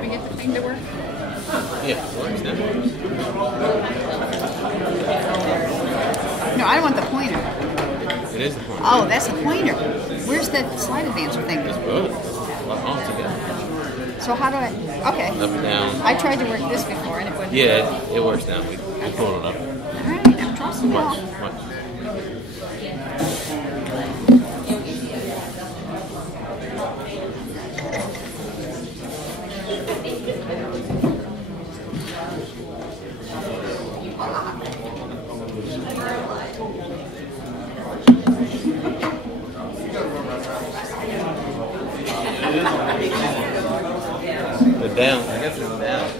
we get the thing to work? Yeah, it works now. No, I don't want the pointer. It is the pointer. Oh, that's the pointer. Where's the slide advancer thing? It's both. All together. So how do I? Okay. Up and down. I tried to work this before and it wouldn't. Yeah, it works now. We pull it up. All right, I'm trusting Watch. y'all. Watch. They're down. I guess it's down.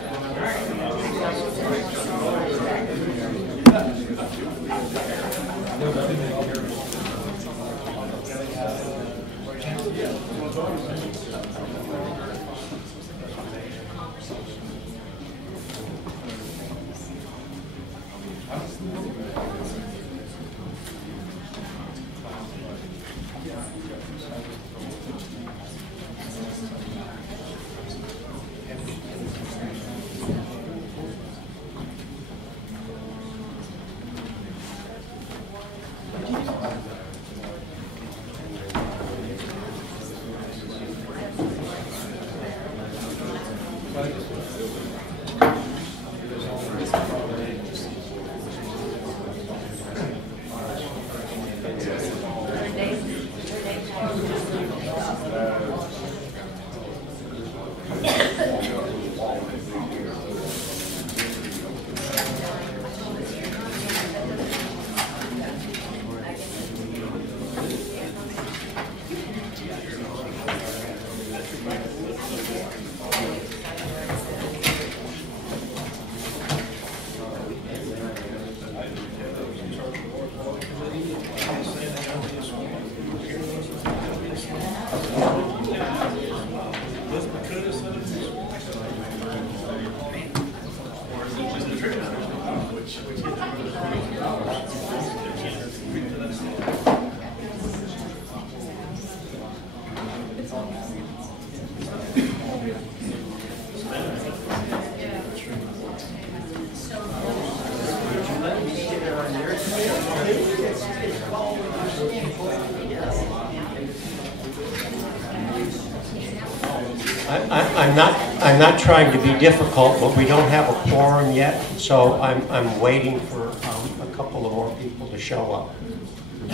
I'm not trying to be difficult, but we don't have a quorum yet, so I'm waiting for a couple of more people to show up.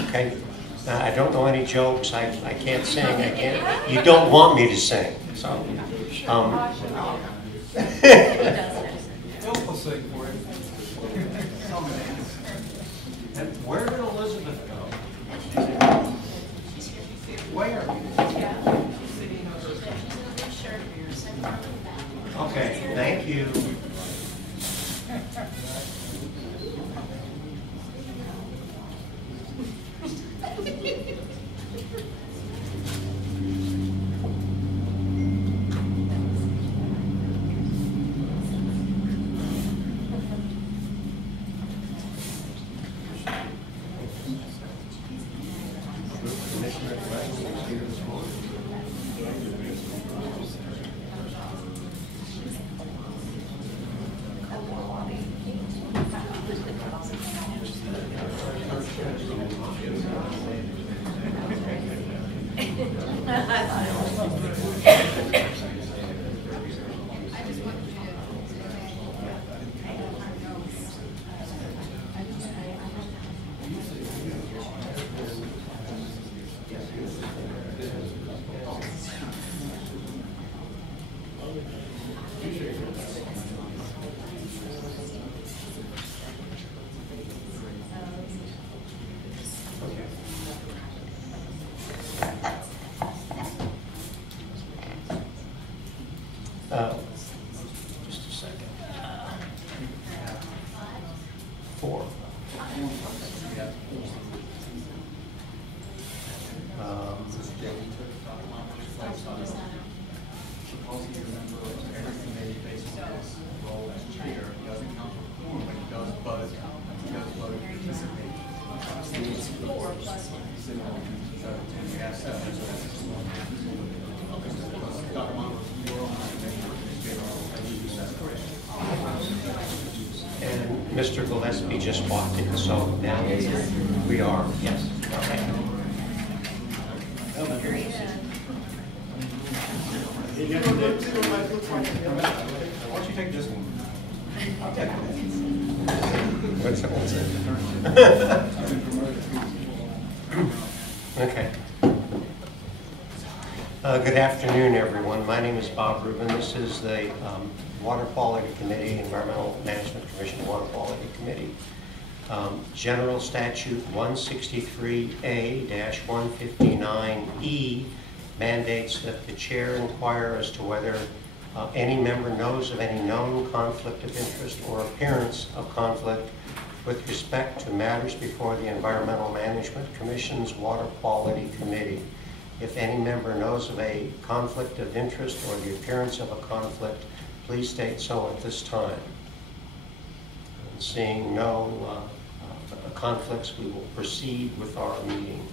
Okay? I don't know any jokes. I can't sing. I can't. You don't want me to sing, so. Phil will sing for you. And where did Elizabeth go? Where? Okay, thank you. Just a second. 4. Mr. Gillespie just walked in, so now we are, yes. Okay. Why don't you take this one? I'll take it. What's it? Okay. Good afternoon, everyone. My name is Bob Rubin. This is the Water Quality Committee, Environmental Management Commission Water Quality Committee. General Statute 163A-159E mandates that the chair inquire as to whether any member knows of any known conflict of interest or appearance of conflict with respect to matters before the Environmental Management Commission's Water Quality Committee. If any member knows of a conflict of interest or the appearance of a conflict, please state so at this time. And seeing no conflicts, we will proceed with our meeting.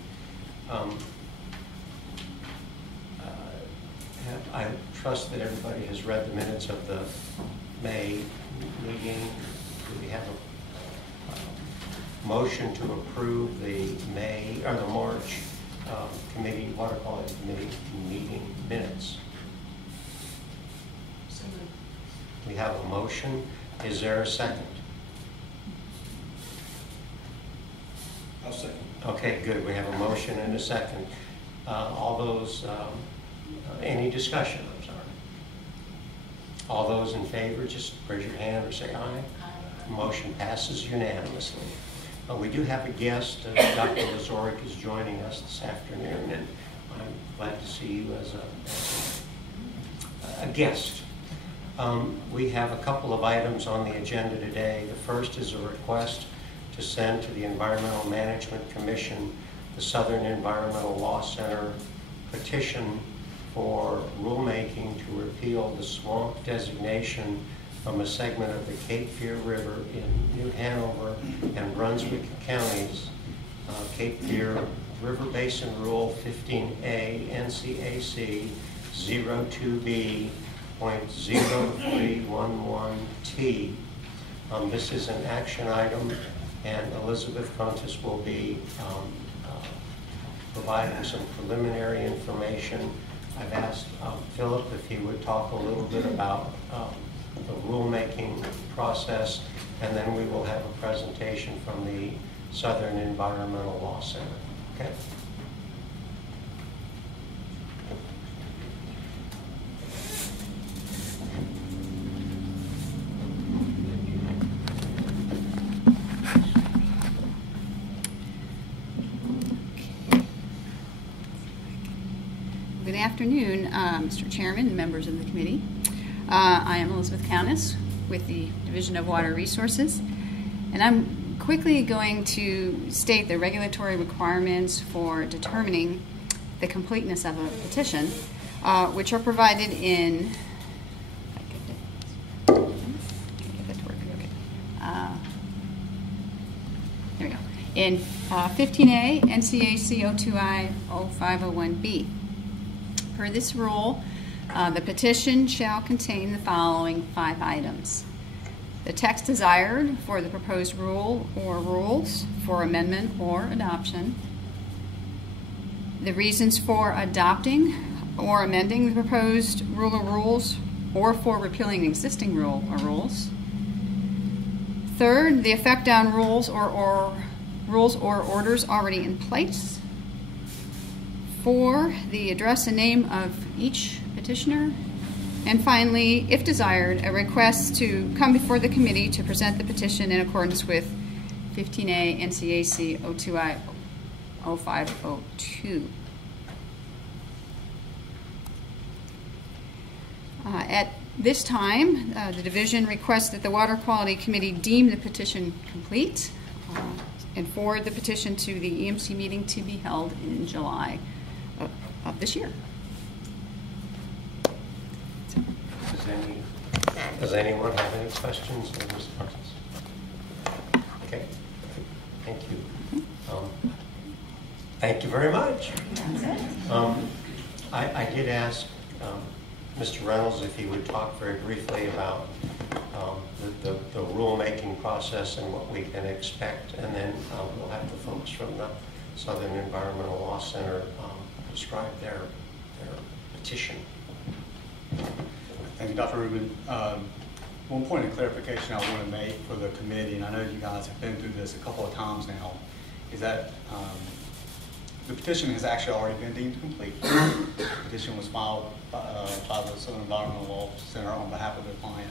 I trust that everybody has read the minutes of the May meeting. Do we have a motion to approve the March Water Quality Committee meeting minutes? We have a motion. Is there a second? I'll second. Okay, good. We have a motion and a second. All those, any discussion? I'm sorry. All those in favor, just raise your hand or say aye. Aye. Motion passes unanimously. We do have a guest. Dr. Lazoric is joining us this afternoon, and I'm glad to see you as a guest. We have a couple of items on the agenda today. The first is a request to send to the Environmental Management Commission the Southern Environmental Law Center petition for rulemaking to repeal the swamp designation from a segment of the Cape Fear River in New Hanover and Brunswick counties. Cape Fear River Basin Rule 15A NCAC 02B.0311T. This is an action item, and Elizabeth Contis will be providing some preliminary information. I've asked Philip if he would talk a little bit about the rulemaking process, and then we will have a presentation from the Southern Environmental Law Center. Okay? Good afternoon, Mr. Chairman and members of the committee. I am Elizabeth Countess with the Division of Water Resources, and I'm quickly going to state the regulatory requirements for determining the completeness of a petition, which are provided in there we go. In 15A NCAC 02I 0501B. Per this rule, the petition shall contain the following 5 items: the text desired for the proposed rule or rules for amendment or adoption, the reasons for adopting or amending the proposed rule or rules, or for repealing an existing rule or rules. Third, the effect on rules or orders already in place. 4, the address and name of each petitioner. And finally, if desired, a request to come before the committee to present the petition in accordance with 15A NCAC 02I 0502. At this time, the division requests that the Water Quality Committee deem the petition complete and forward the petition to the EMC meeting to be held in July of this year. Does anyone have any questions or responses? Okay, thank you. Thank you very much. I did ask Mr. Reynolds if he would talk very briefly about the rulemaking process and what we can expect, and then we'll have the folks from the Southern Environmental Law Center describe their petition. Thank you, Dr. Rubin. One point of clarification I want to make for the committee, and I know you guys have been through this a couple of times now, is that the petition has actually already been deemed complete. The petition was filed by the Southern Environmental Law Center on behalf of their client.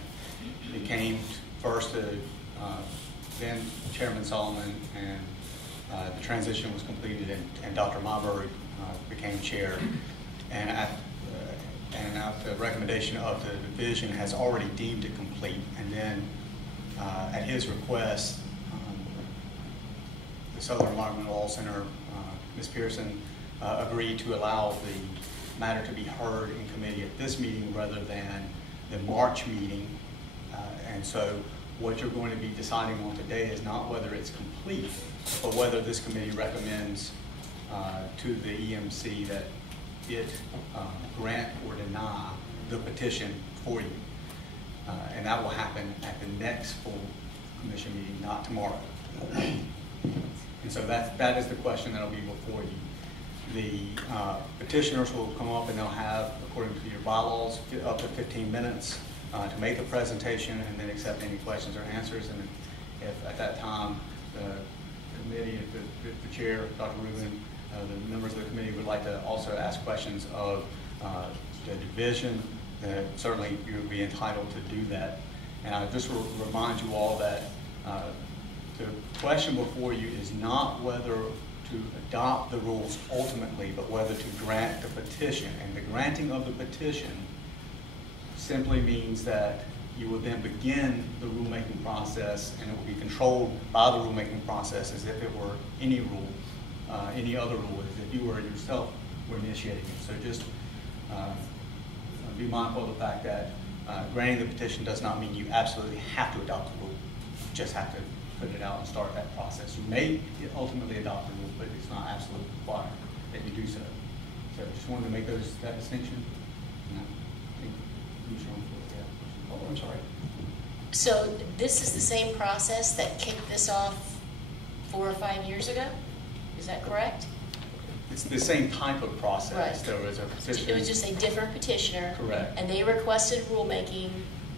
It came first to then Chairman Solomon, and the transition was completed, and Dr. Marbury became chair. And at the recommendation of the division has already deemed it complete. And then at his request, the Southern Environmental Law Center, Ms. Pearson, agreed to allow the matter to be heard in committee at this meeting rather than the March meeting. And so what you're going to be deciding on today is not whether it's complete, but whether this committee recommends to the EMC that it grant or deny the petition for you. And that will happen at the next full commission meeting, not tomorrow. And so that is the question that will be before you. The petitioners will come up and they'll have, according to your bylaws, up to 15 minutes to make a presentation and then accept any questions or answers. And if at that time the committee, the chair, Dr. Rubin, the members of the committee would like to also ask questions of the division, certainly you would be entitled to do that. And I just remind you all that the question before you is not whether to adopt the rules ultimately, but whether to grant the petition. And the granting of the petition simply means that you will then begin the rulemaking process, and it will be controlled by the rulemaking process as if it were any rule, any other rule, as if you were yourself were initiating it. So just be mindful of the fact that granting the petition does not mean you absolutely have to adopt the rule. You just have to put it out and start that process. You may ultimately adopt the rule, but it's not absolutely required that you do so. So just wanted to make that distinction. Oh, I'm sorry. So this is the same process that kicked this off 4 or 5 years ago? Is that correct? It's the same type of process. Right. There was a petition. It was just a different petitioner. Correct. And they requested rulemaking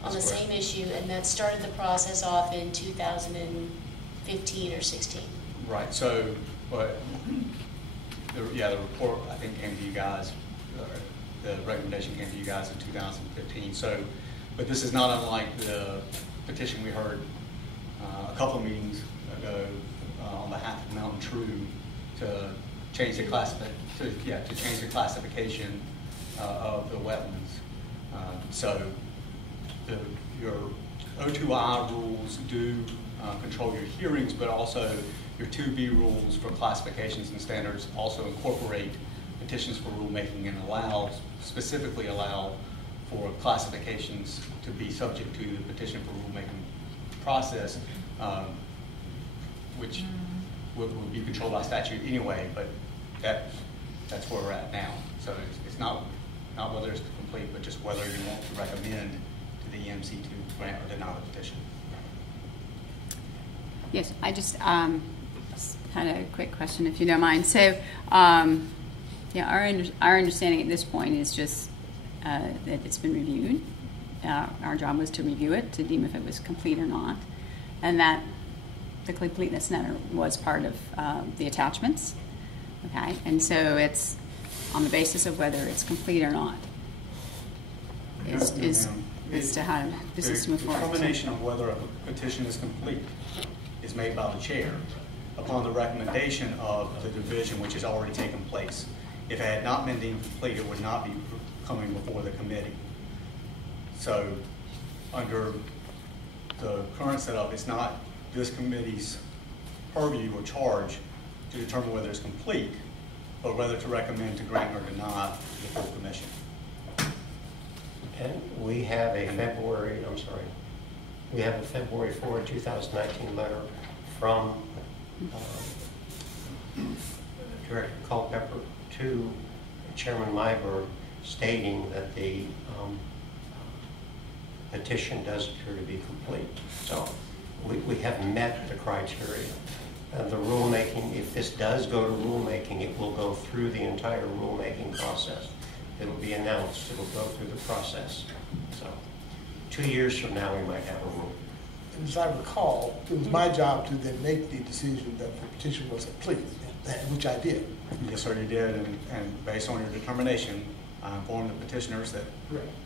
on That's the correct. same issue, and that started the process off in 2015 or 16. Right. So, but the report I think came to you guys. The recommendation came to you guys in 2015. So, but this is not unlike the petition we heard a couple of meetings ago on behalf of Mountain True to change the change the classification of the wetlands. So your O2I rules do control your hearings, but also your 2B rules for classifications and standards also incorporate petitions for rulemaking and specifically allow for classifications to be subject to the petition for rulemaking process, which would be controlled by statute anyway, but that's where we're at now. So it's not whether it's complete, but just whether you want to recommend to the EMC to grant or deny the petition. Yes, I just had a quick question, if you don't mind. So, our understanding at this point is just that it's been reviewed. Our job was to review it, to deem if it was complete or not, and that the completeness letter was part of the attachments. Okay, and so it's on the basis of whether it's complete or not. As to how this is to move forward. The determination of whether a petition is complete is made by the chair upon the recommendation of the division, which has already taken place. If it had not been deemed complete, it would not be coming before the committee. So under the current setup, it's not this committee's purview or charge to determine whether it's complete, but whether to recommend to grant or deny the full commission. And we have a February 4, 2019 letter from Director Culpepper to Chairman Myberg stating that the petition does appear to be complete. So we have met the criteria. The rulemaking, if this does go to rulemaking, it will go through the entire rulemaking process. It'll be announced, it'll go through the process. So 2 years from now, we might have a rule. And as I recall, it was my job to then make the decision that the petition was complete, which I did. Yes, sir, you did, and based on your determination, I informed the petitioners that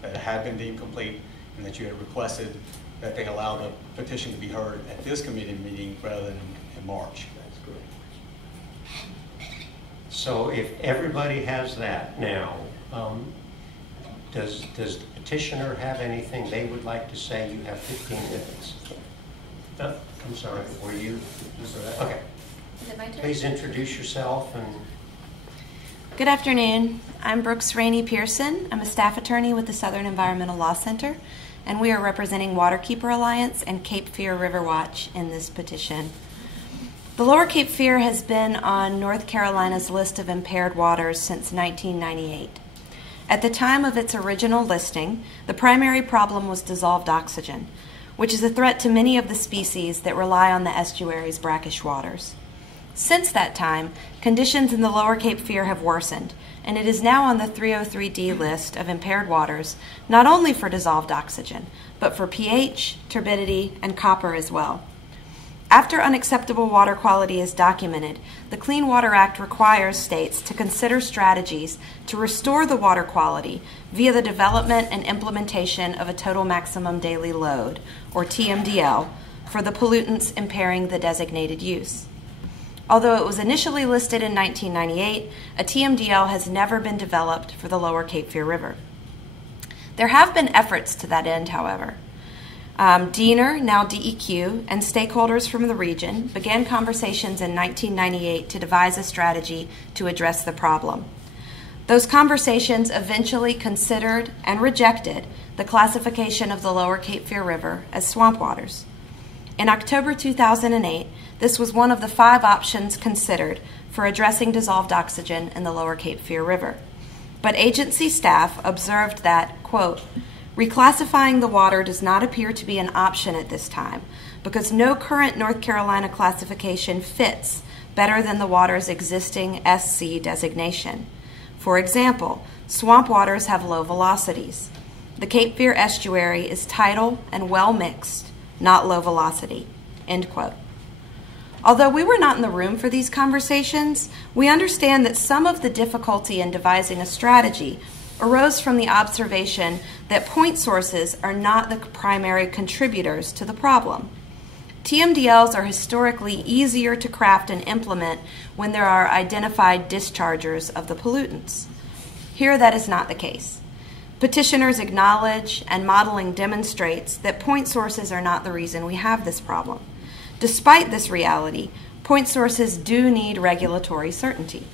it had been deemed complete and that you had requested that they allow the petition to be heard at this committee meeting rather than in March. That's correct. So if everybody has that now, does the petitioner have anything they would like to say? You have 15 minutes. I'm sorry, were you? Okay. Is it my turn? Please introduce yourself and. Good afternoon. I'm Brooks Rainey Pearson. I'm a staff attorney with the Southern Environmental Law Center, and we are representing Waterkeeper Alliance and Cape Fear River Watch in this petition. The Lower Cape Fear has been on North Carolina's list of impaired waters since 1998. At the time of its original listing, the primary problem was dissolved oxygen, which is a threat to many of the species that rely on the estuary's brackish waters. Since that time, conditions in the Lower Cape Fear have worsened, and it is now on the 303D list of impaired waters, not only for dissolved oxygen, but for pH, turbidity, and copper as well. After unacceptable water quality is documented, the Clean Water Act requires states to consider strategies to restore the water quality via the development and implementation of a total maximum daily load, or TMDL, for the pollutants impairing the designated use. Although it was initially listed in 1998, a TMDL has never been developed for the Lower Cape Fear River. There have been efforts to that end, however. DENR, now DEQ, and stakeholders from the region began conversations in 1998 to devise a strategy to address the problem. Those conversations eventually considered and rejected the classification of the Lower Cape Fear River as swamp waters. In October 2008, this was one of the 5 options considered for addressing dissolved oxygen in the Lower Cape Fear River. But agency staff observed that, quote, reclassifying the water does not appear to be an option at this time because no current North Carolina classification fits better than the water's existing SC designation. For example, swamp waters have low velocities. The Cape Fear estuary is tidal and well mixed, not low velocity, end quote. Although we were not in the room for these conversations, we understand that some of the difficulty in devising a strategy arose from the observation that point sources are not the primary contributors to the problem. TMDLs are historically easier to craft and implement when there are identified dischargers of the pollutants. Here, that is not the case. Petitioners acknowledge and modeling demonstrates that point sources are not the reason we have this problem. Despite this reality, point sources do need regulatory certainty.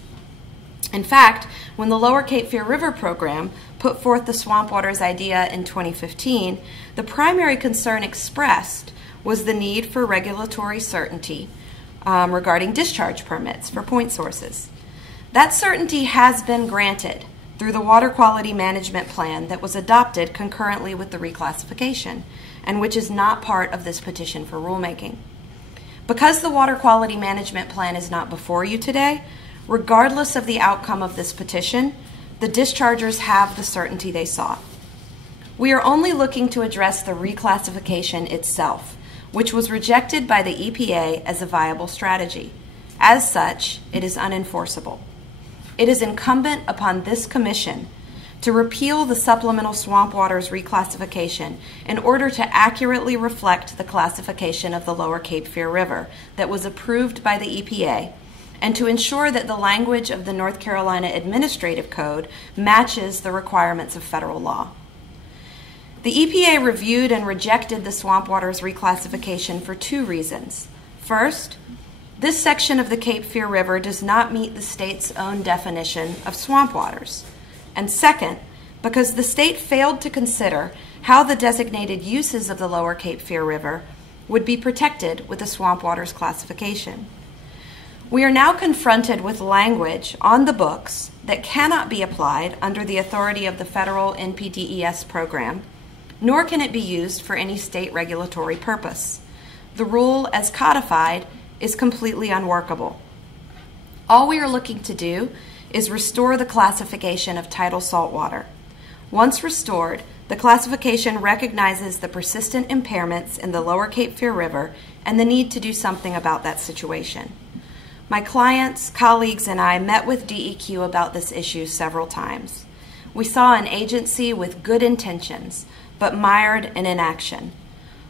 In fact, when the Lower Cape Fear River program put forth the swamp waters idea in 2015, the primary concern expressed was the need for regulatory certainty regarding discharge permits for point sources. That certainty has been granted through the Water Quality Management Plan that was adopted concurrently with the reclassification, and which is not part of this petition for rulemaking. Because the Water Quality Management Plan is not before you today, regardless of the outcome of this petition, the dischargers have the certainty they sought. We are only looking to address the reclassification itself, which was rejected by the EPA as a viable strategy. As such, it is unenforceable. It is incumbent upon this commission to repeal the supplemental swamp waters reclassification in order to accurately reflect the classification of the Lower Cape Fear River that was approved by the EPA, and to ensure that the language of the North Carolina Administrative Code matches the requirements of federal law. The EPA reviewed and rejected the swamp waters reclassification for 2 reasons. First, this section of the Cape Fear River does not meet the state's own definition of swamp waters. And second, because the state failed to consider how the designated uses of the Lower Cape Fear River would be protected with the swamp waters classification. We are now confronted with language on the books that cannot be applied under the authority of the federal NPDES program, nor can it be used for any state regulatory purpose. The rule, as codified, is completely unworkable. All we are looking to do is restore the classification of tidal saltwater. Once restored, the classification recognizes the persistent impairments in the lower Cape Fear River and the need to do something about that situation. My clients, colleagues, and I met with DEQ about this issue several times. We saw an agency with good intentions, but mired in inaction.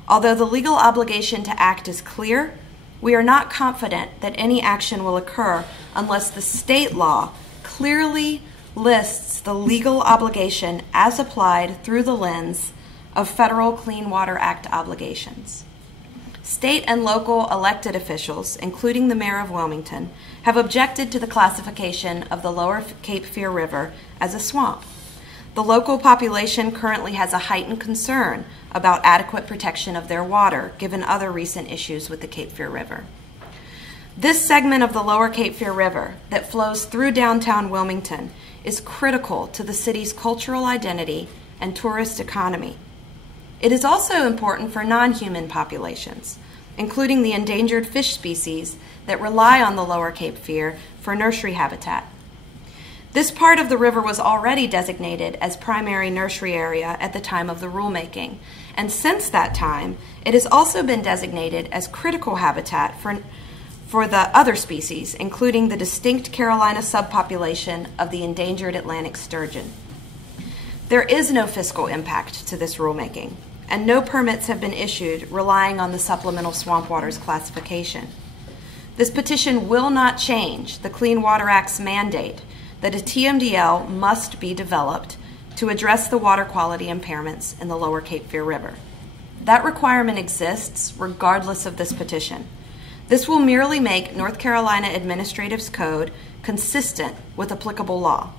Although the legal obligation to act is clear, we are not confident that any action will occur unless the state law clearly lists the legal obligation as applied through the lens of Federal Clean Water Act obligations. State and local elected officials, including the Mayor of Wilmington, have objected to the classification of the lower Cape Fear River as a swamp. The local population currently has a heightened concern about adequate protection of their water, given other recent issues with the Cape Fear River. This segment of the lower Cape Fear River that flows through downtown Wilmington is critical to the city's cultural identity and tourist economy. It is also important for non-human populations, including the endangered fish species that rely on the lower Cape Fear for nursery habitat. This part of the river was already designated as primary nursery area at the time of the rulemaking, and since that time, it has also been designated as critical habitat for the other species, including the distinct Carolina subpopulation of the endangered Atlantic sturgeon. There is no fiscal impact to this rulemaking, and no permits have been issued relying on the supplemental swamp waters classification. This petition will not change the Clean Water Act's mandate that a TMDL must be developed to address the water quality impairments in the lower Cape Fear River. That requirement exists regardless of this petition. This will merely make North Carolina Administrative Code consistent with applicable law.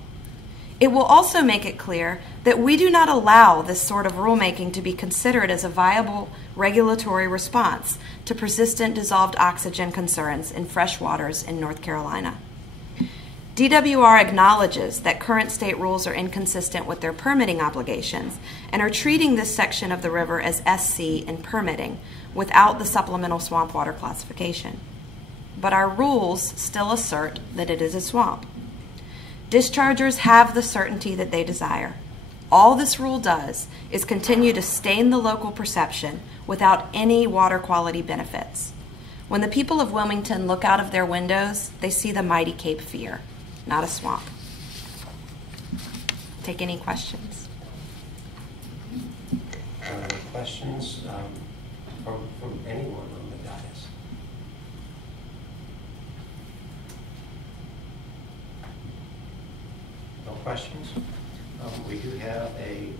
It will also make it clear that we do not allow this sort of rulemaking to be considered as a viable regulatory response to persistent dissolved oxygen concerns in fresh waters in North Carolina. DWR acknowledges that current state rules are inconsistent with their permitting obligations and are treating this section of the river as SC in permitting without the supplemental swamp water classification. But our rules still assert that it is a swamp. Dischargers have the certainty that they desire. All this rule does is continue to stain the local perception without any water quality benefits. When the people of Wilmington look out of their windows, they see the mighty Cape Fear, not a swamp. Take any questions? Questions from anyone on the dais? No questions? We do have a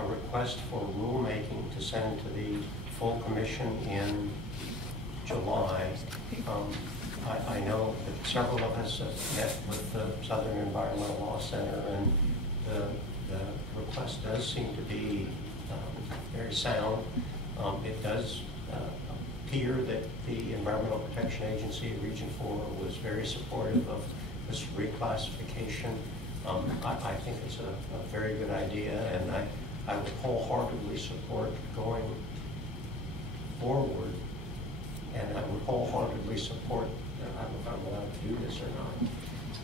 request for rulemaking to send to the full commission in July. I know that several of us have met with the Southern Environmental Law Center, and the request does seem to be very sound. It does appear that the Environmental Protection Agency, Region 4, was very supportive of this reclassification. I think it's a very good idea, and I would wholeheartedly support going forward, and I would wholeheartedly support, I don't know if I'm allowed to do this or not,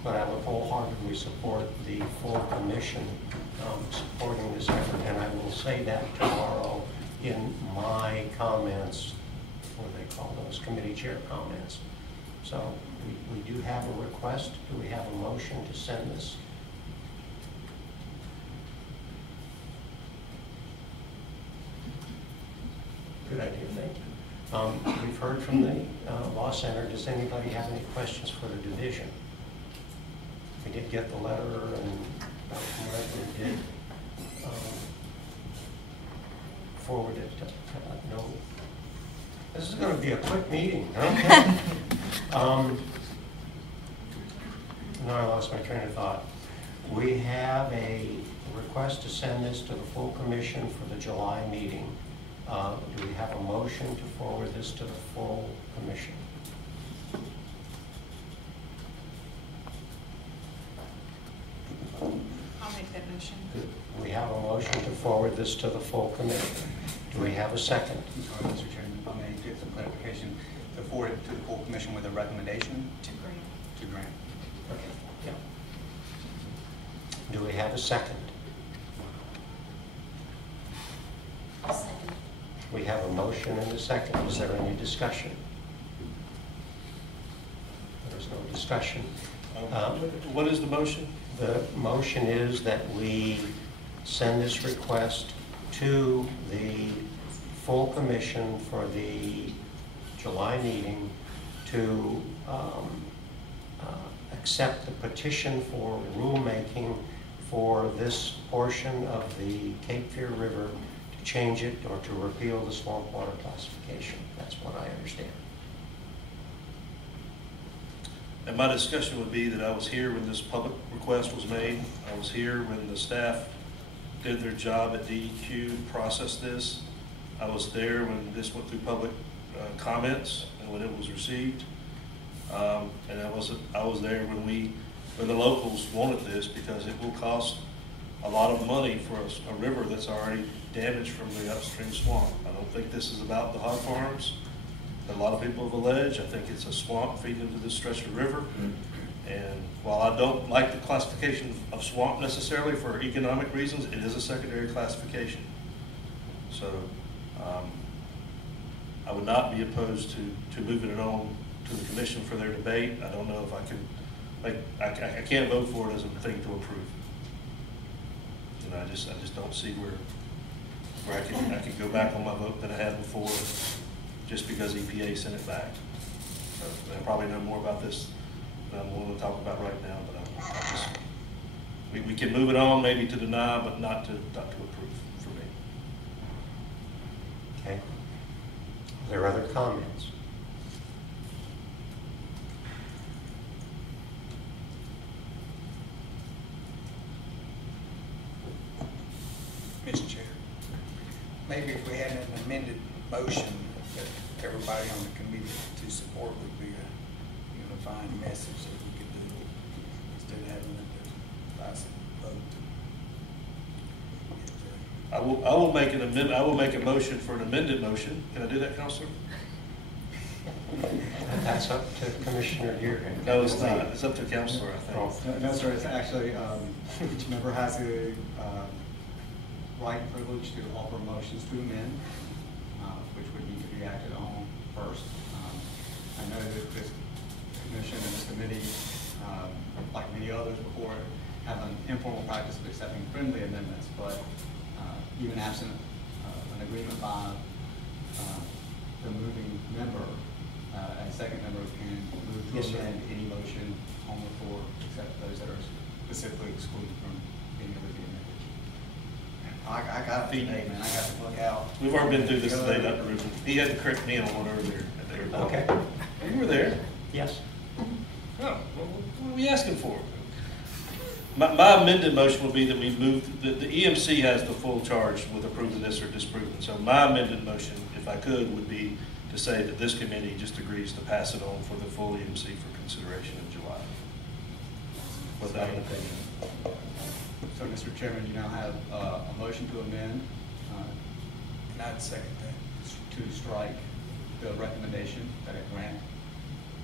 but I would wholeheartedly support the full commission supporting this effort, and I will say that tomorrow in my comments, what do they call those, committee chair comments. So we do have a request. Do we have a motion to send this? Good idea, thank you. We've heard from the Law Center. Does anybody have any questions for the division? We did get the letter, and Dr. Martin did forward it to no. This is going to be a quick meeting. Okay. No, I lost my train of thought. We have a request to send this to the full commission for the July meeting. Do we have a motion to forward this to the full commission? I'll make that motion. We We have a motion to forward this to the full committee. Do we have a second? I'm sorry, Mr. Chairman, if I may get some clarification, to forward it to the full commission with a recommendation To grant. to grant. Okay. Yeah. Do we have a second? Second. We have a motion and a second. Is there any discussion? There's no discussion. What is the motion? The motion is that we send this request to the full commission for the July meeting to accept the petition for rulemaking for this portion of the Cape Fear River to change it or to repeal the swamp water classification. That's what I understand. And my discussion would be that I was here when this public request was made. I was here when the staff did their job at DEQ, processed this. I was there when this went through public comments and when it was received. And I was there when the locals wanted this, because it will cost a lot of money for a river that's already damaged from the upstream swamp. I don't think this is about the hog farms that a lot of people have alleged. I think it's a swamp feeding into this stretch of river. And while I don't like the classification of swamp necessarily for economic reasons, it is a secondary classification. So I would not be opposed to moving it on to the commission for their debate. I don't know if I can, I can't vote for it as a thing to approve. You know, I just don't see where I can go back on my vote that I had before just because EPA sent it back. So I probably know more about this than I'm willing to talk about right now, but we can move it on maybe to deny, but not to approve for me. Okay. Are there other comments? Mr. Chair, maybe if we had an amended motion that everybody on the committee to support would be a unifying message that we could do instead of having a divisive vote. I will make an amendment. I will make a motion for an amended motion. Can I do that, Counselor? That's up to Commissioner Gear. No, it's not. It's up to Counselor, I think. Oh. No, sir, it's actually, each member has a right and privilege to offer motions to amend, which would need to be acted on first. I know that this commission and this committee, like many others before, have an informal practice of accepting friendly amendments, but even absent an agreement by the moving member, a second member can move to amend any motion on the floor, except those that are specifically excluded from being able to be amended. I got a feet, man. I got to look out. We've already been through this today, Dr. Rubin. He had to correct me on one earlier. Okay. You were there. Yes. Oh, well, what are we asking for? My amended motion would be that we move, the EMC has the full charge with approving this or disproving. So my amended motion, if I could, would be to say that this committee just agrees to pass it on for the full EMC for consideration in July. Without an opinion. So, Mr. Chairman, you now have a motion to amend, And I'd second that. to strike the recommendation that it grant.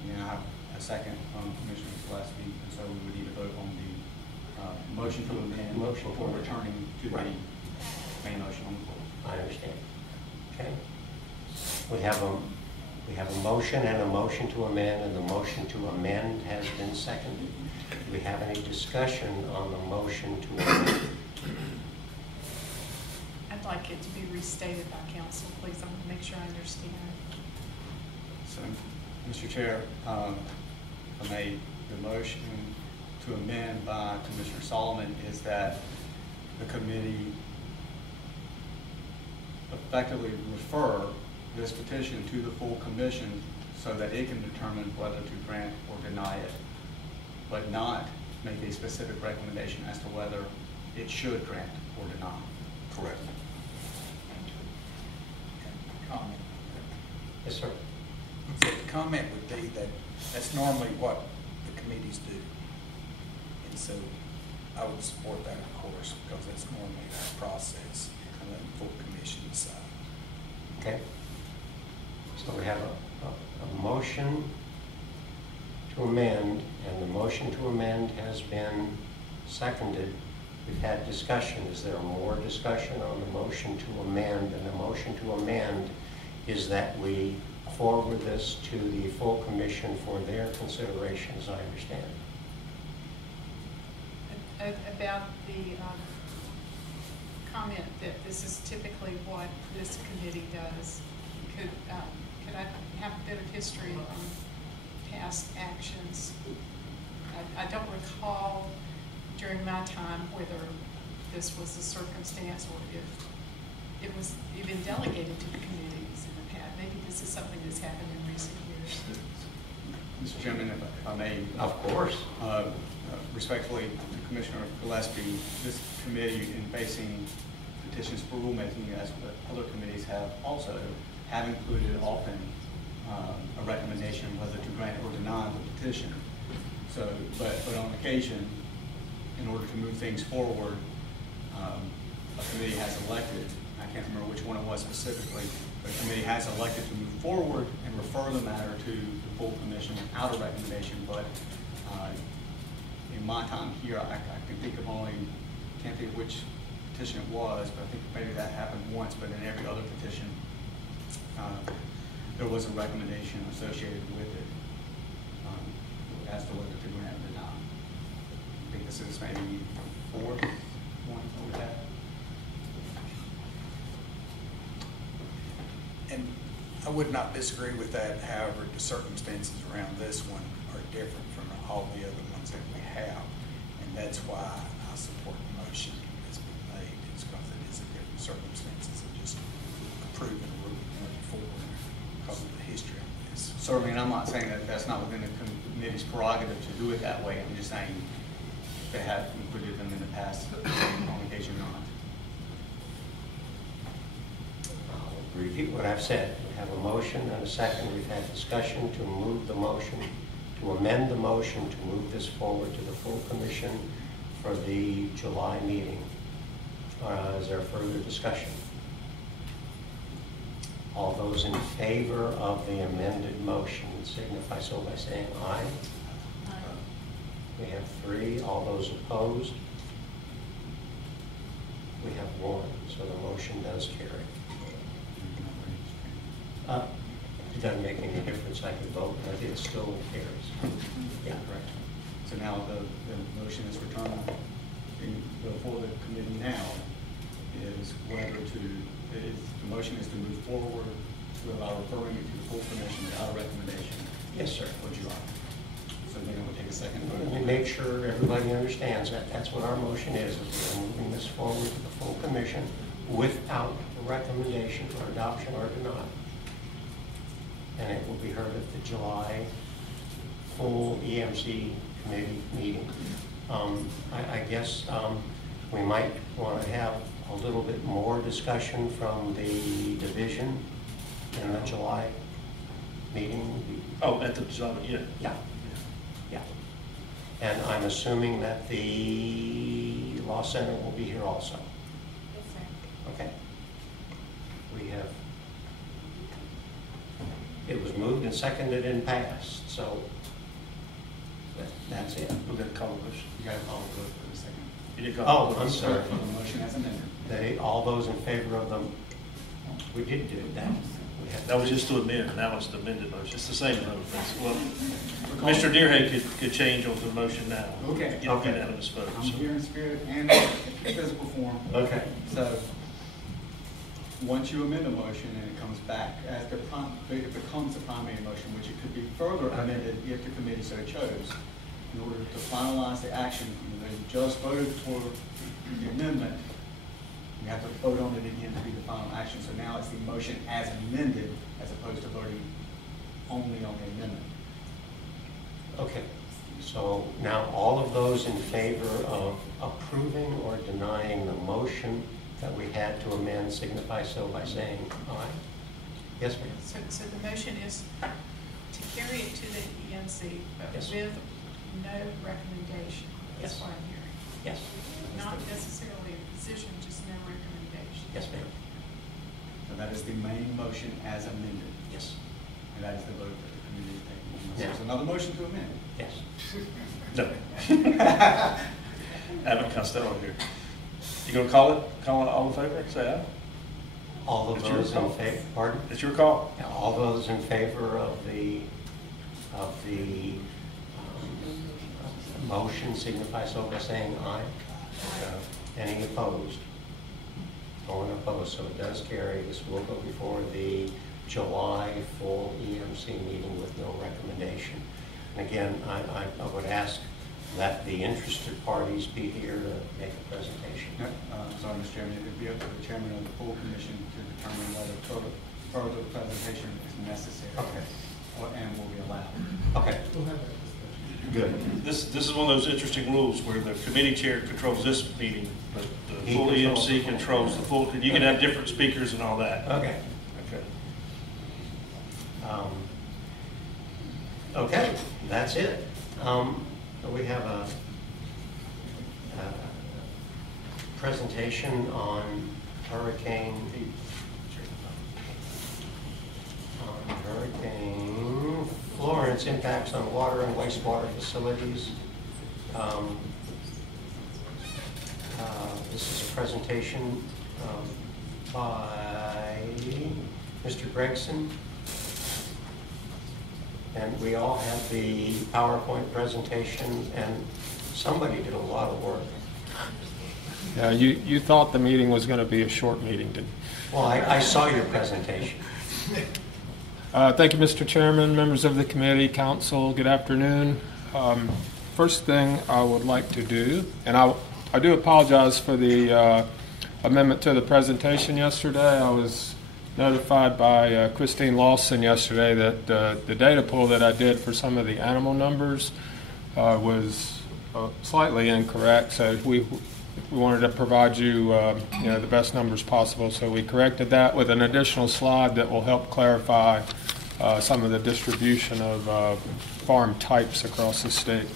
You now have a second from Commissioner Gillespie, and so we would need to vote on the motion to amend before returning to the main motion on the floor. I understand. Okay. We have a motion and a motion to amend, and the motion to amend has been seconded. Do we have any discussion on the motion to amend? I'd like it to be restated by council, please. I want to make sure I understand. So, Mr. Chair, I made the motion to amend by Commissioner Solomon is that the committee effectively refer this petition to the full commission so that it can determine whether to grant or deny it, but not make a specific recommendation as to whether it should grant or deny. Correct. Comment. Yes, sir. So the comment would be that that's normally what the committees do. And so I would support that, of course, because that's normally our process, and then full commission decide. Okay. So we have a motion to amend, and the motion to amend has been seconded. We've had discussion. Is there more discussion on the motion to amend? And the motion to amend is that we forward this to the full commission for their consideration, as I understand it. About the comment that this is typically what this committee does, could I have a bit of history on past actions? I don't recall during my time whether this was a circumstance or if it was even delegated to the committees in the past. Maybe this is something that's happened in recent years. Mr. Chairman, if I may. Of course. Respectfully, Commissioner Gillespie, this committee, in facing petitions for rulemaking, as other committees have included often a recommendation whether to grant or deny the petition. So, but on occasion, in order to move things forward, a committee has elected, I can't remember which one it was specifically, but a committee has elected to move forward and refer the matter to the full commission without a recommendation. But in my time here, I can think of can't think of which petition it was, but I think maybe that happened once, but in every other petition, there was a recommendation associated with it as to whether to grant or not. I think this is maybe fourth one that we have. And I would not disagree with that. However, the circumstances around this one are different from all the other ones that we have. And that's why I support the motion that's been made. It's because it is a different circumstances of just approving the rule moving forward because of the history of this. Certainly, and I'm not saying that that's not within the committee's prerogative to do it that way. I'm just saying they have included them in the past, on occasion not. I'll repeat what I've said. We have a motion and a second. We've had discussion to move the motion, to amend the motion, to move this forward to the full commission for the July meeting. Is there further discussion? All those in favor of the amended motion signify so by saying aye. Aye. We have 3. All those opposed? We have 1, so the motion does carry. It doesn't make any difference. I can vote, but it still carries. Yeah, correct. So now the motion is returned before the committee now is whether the motion is to move forward without referring it to the full commission without a recommendation. Yes, sir. For July. So then we'll take a second vote. Let me make sure everybody understands that. That's what our motion is we're moving this forward to the full commission without a recommendation for adoption or denial. And it will be heard at the July full EMC committee meeting. I guess we might want to have a little bit more discussion from the division in the July meeting. Oh, at the July, yeah. Yeah. Yeah. And I'm assuming that the Law Center will be here also. Yes, sir. Okay. We have, it was moved and seconded and passed, so that's it. We're going to call a motion. You got to call the vote for the second. You did call. Oh, I'm sorry. The motion has amended. All those in favor of them, we did do that. That was just to amend. Now it's the amended motion. It's the same vote. Well, Mr. Deerhay could change on the motion now. Okay. Get a unanimous vote. I'm So. here in spirit and physical form. Okay. So once you amend a motion and it comes back, it becomes a primary motion, which it could be further amended if the committee so chose. In order to finalize the action, you just voted for the amendment, you have to vote on it again to be the final action. So now it's the motion as amended as opposed to voting only on the amendment. Okay. So now all of those in favor of approving or denying the motion that we had to amend signify so by saying aye. Yes, ma'am. So the motion is to carry it to the EMC, but Yes. with no recommendation. That's Yes. what I'm hearing. Yes. Not necessarily a position, just no recommendation. Yes, ma'am. So that is the main motion as amended. Yes. And that is the vote that the committee is taking. Unless Yeah. there's another motion to amend. Yes. No. Abbott Costello here. You gonna call it? Call it all in favor? Say aye. All of It's your those in call. favor, pardon? It's your call. Yeah, all those in favor of the motion signify so by saying aye. Any opposed? No one opposed, so it does carry. This will go before the July full EMC meeting with no recommendation. And again, I would ask that the interested parties be here to make a presentation. No, sorry, Mr. Chairman, it would be up to the chairman of the full commission to determine whether further presentation is necessary. Okay. And will be allowed. Okay. Good. This is one of those interesting rules where the committee chair controls this meeting, but the full EMC controls the full. You can have different speakers and all that. Okay. Okay. Okay, that's it. We have a presentation on Hurricane Florence impacts on water and wastewater facilities. This is a presentation by Mr. Gregson. And we all have the PowerPoint presentation, and somebody did a lot of work. Yeah, you thought the meeting was going to be a short meeting, didn't you? Well, I saw your presentation. Thank you, Mr. Chairman, members of the committee, council, good afternoon. First thing I would like to do, and I do apologize for the amendment to the presentation yesterday. I was notified by Christine Lawson yesterday that the data pool that I did for some of the animal numbers was slightly incorrect. So we wanted to provide you, the best numbers possible. So we corrected that with an additional slide that will help clarify some of the distribution of farm types across the state.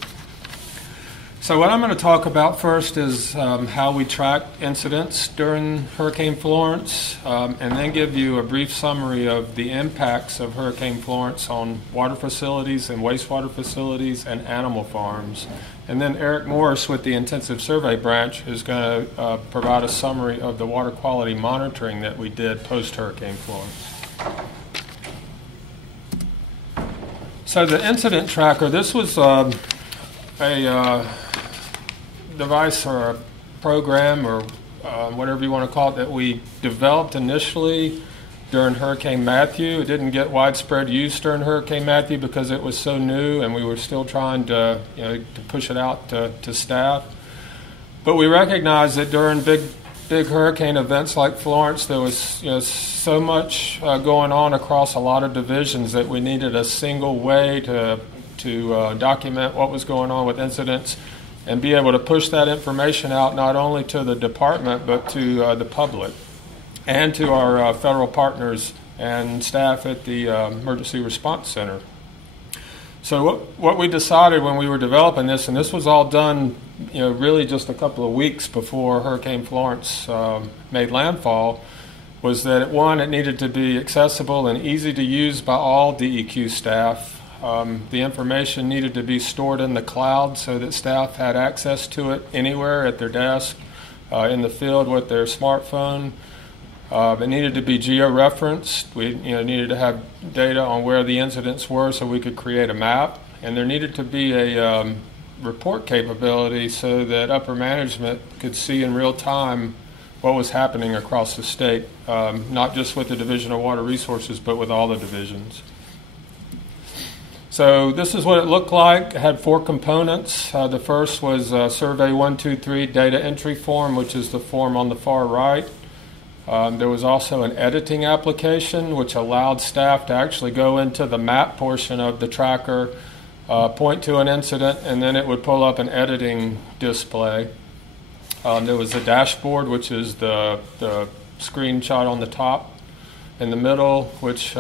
So what I'm going to talk about first is how we tracked incidents during Hurricane Florence, and then give you a brief summary of the impacts of Hurricane Florence on water facilities and wastewater facilities and animal farms. And then Eric Morris with the Intensive Survey Branch is going to provide a summary of the water quality monitoring that we did post-Hurricane Florence. So the incident tracker, this was a device or a program or whatever you want to call it that we developed initially during Hurricane Matthew. It didn't get widespread use during Hurricane Matthew because it was so new and we were still trying to push it out to staff. But we recognized that during big hurricane events like Florence, there was so much going on across a lot of divisions that we needed a single way to document what was going on with incidents and be able to push that information out not only to the department but to the public and to our federal partners and staff at the Emergency Response Center. So what we decided when we were developing this, and this was all done really just a couple of weeks before Hurricane Florence made landfall, was that one, it needed to be accessible and easy to use by all DEQ staff. The information needed to be stored in the cloud so that staff had access to it anywhere at their desk, in the field with their smartphone. It needed to be geo-referenced. We needed to have data on where the incidents were so we could create a map. And there needed to be a report capability so that upper management could see in real time what was happening across the state, not just with the Division of Water Resources, but with all the divisions. So this is what it looked like. It had 4 components. The first was Survey 123 data entry form, which is the form on the far right. There was also an editing application, which allowed staff to actually go into the map portion of the tracker, point to an incident, and then it would pull up an editing display. There was a dashboard, which is the screenshot on the top. In the middle, which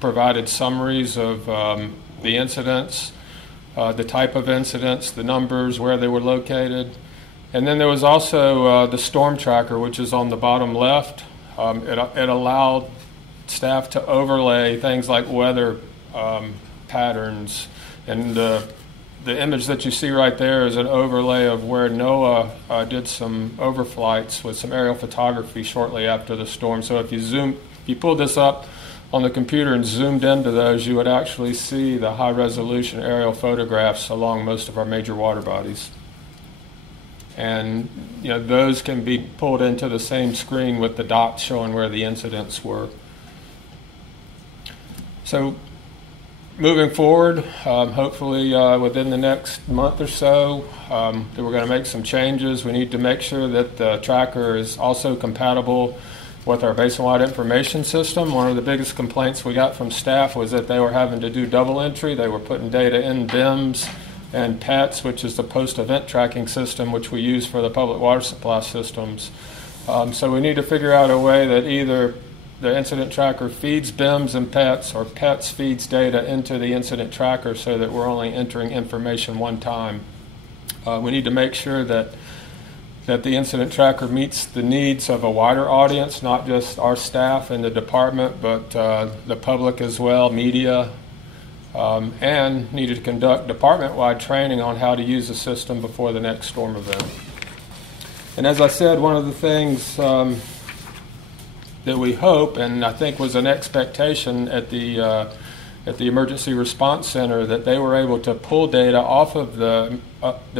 provided summaries of the incidents, the type of incidents, the numbers, where they were located. And then there was also the storm tracker, which is on the bottom left. It allowed staff to overlay things like weather patterns. And the image that you see right there is an overlay of where NOAA did some overflights with some aerial photography shortly after the storm. So if you pull this up on the computer and zoomed into those, you would actually see the high-resolution aerial photographs along most of our major water bodies. And those can be pulled into the same screen with the dots showing where the incidents were. So moving forward, hopefully within the next month or so, we're going to make some changes. We need to make sure that the tracker is also compatible with our basin-wide information system. One of the biggest complaints we got from staff was that they were having to do double entry. They were putting data in BIMS and PETS, which is the post-event tracking system, which we use for the public water supply systems. So we need to figure out a way that either the incident tracker feeds BIMS and PETS, or PETS feeds data into the incident tracker so that we're only entering information one time. We need to make sure that the incident tracker meets the needs of a wider audience, not just our staff and the department, but the public as well, media, and needed to conduct department-wide training on how to use the system before the next storm event. And as I said, one of the things that we hope, and I think was an expectation at the Emergency Response Center, that they were able to pull data off of the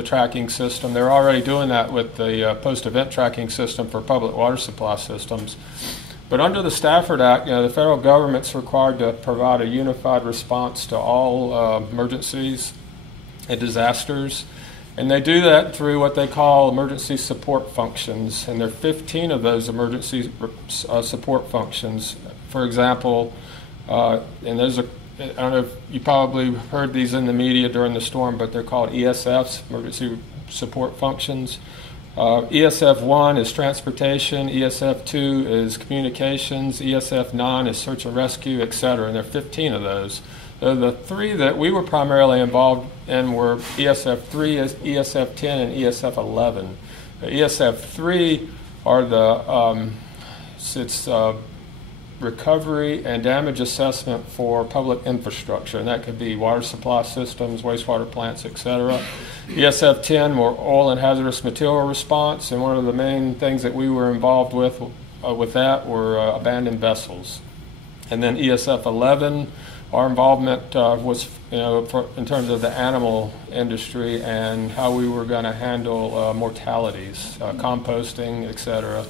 tracking system. They're already doing that with the post-event tracking system for public water supply systems. But under the Stafford Act, the federal government's required to provide a unified response to all emergencies and disasters. And they do that through what they call emergency support functions. And there are 15 of those emergency support functions. For example, and there's I don't know if you probably heard these in the media during the storm, but they're called ESFs, emergency support functions. ESF 1 is transportation, ESF 2 is communications, ESF 9 is search and rescue, etc. And there are 15 of those. The three that we were primarily involved in were ESF 3, ESF 10, and ESF 11. ESF 3 are the recovery and damage assessment for public infrastructure, and that could be water supply systems, wastewater plants, etc. ESF 10 were oil and hazardous material response, and one of the main things that we were involved with that were abandoned vessels. And then ESF 11, our involvement was in terms of the animal industry and how we were going to handle mortalities, composting, etc.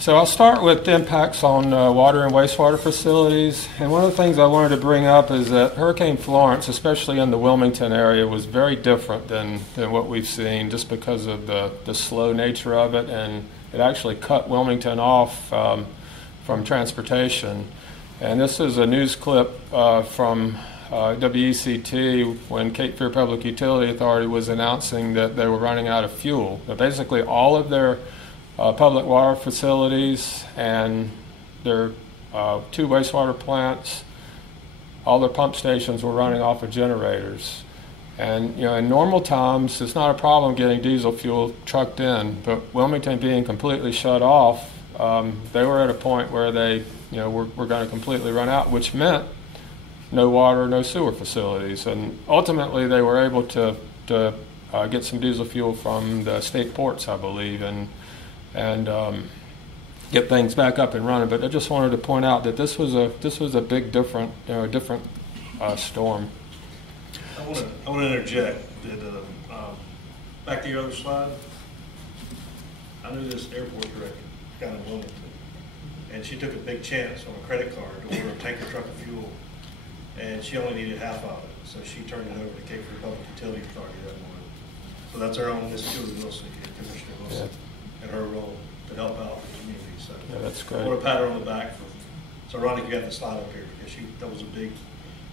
So I'll start with impacts on water and wastewater facilities. And one of the things I wanted to bring up is that Hurricane Florence, especially in the Wilmington area, was very different than what we've seen, just because of the slow nature of it. And it actually cut Wilmington off from transportation. And this is a news clip from WECT when Cape Fear Public Utility Authority was announcing that they were running out of fuel. But basically all of their public water facilities and their 2 wastewater plants, all their pump stations were running off of generators. And in normal times, it's not a problem getting diesel fuel trucked in, but Wilmington being completely shut off, they were at a point where they were going to completely run out, which meant no water, no sewer facilities. And ultimately, they were able to get some diesel fuel from the state ports, I believe, and get things back up and running. But I just wanted to point out that this was a big different storm. I want to interject that back to your other slide. I knew this airport director down in Wilmington, and she took a big chance on a credit card to order a tanker truck of fuel, and she only needed half of it, so she turned it over to Cape Fear Public Utility Authority that morning. So that's our own Miss Julie Wilson here, Commissioner Wilson, and her role to help out the community. So yeah, that's great. I want to pat her on the back for. So Ronnie, you got the slide up here because that was a big.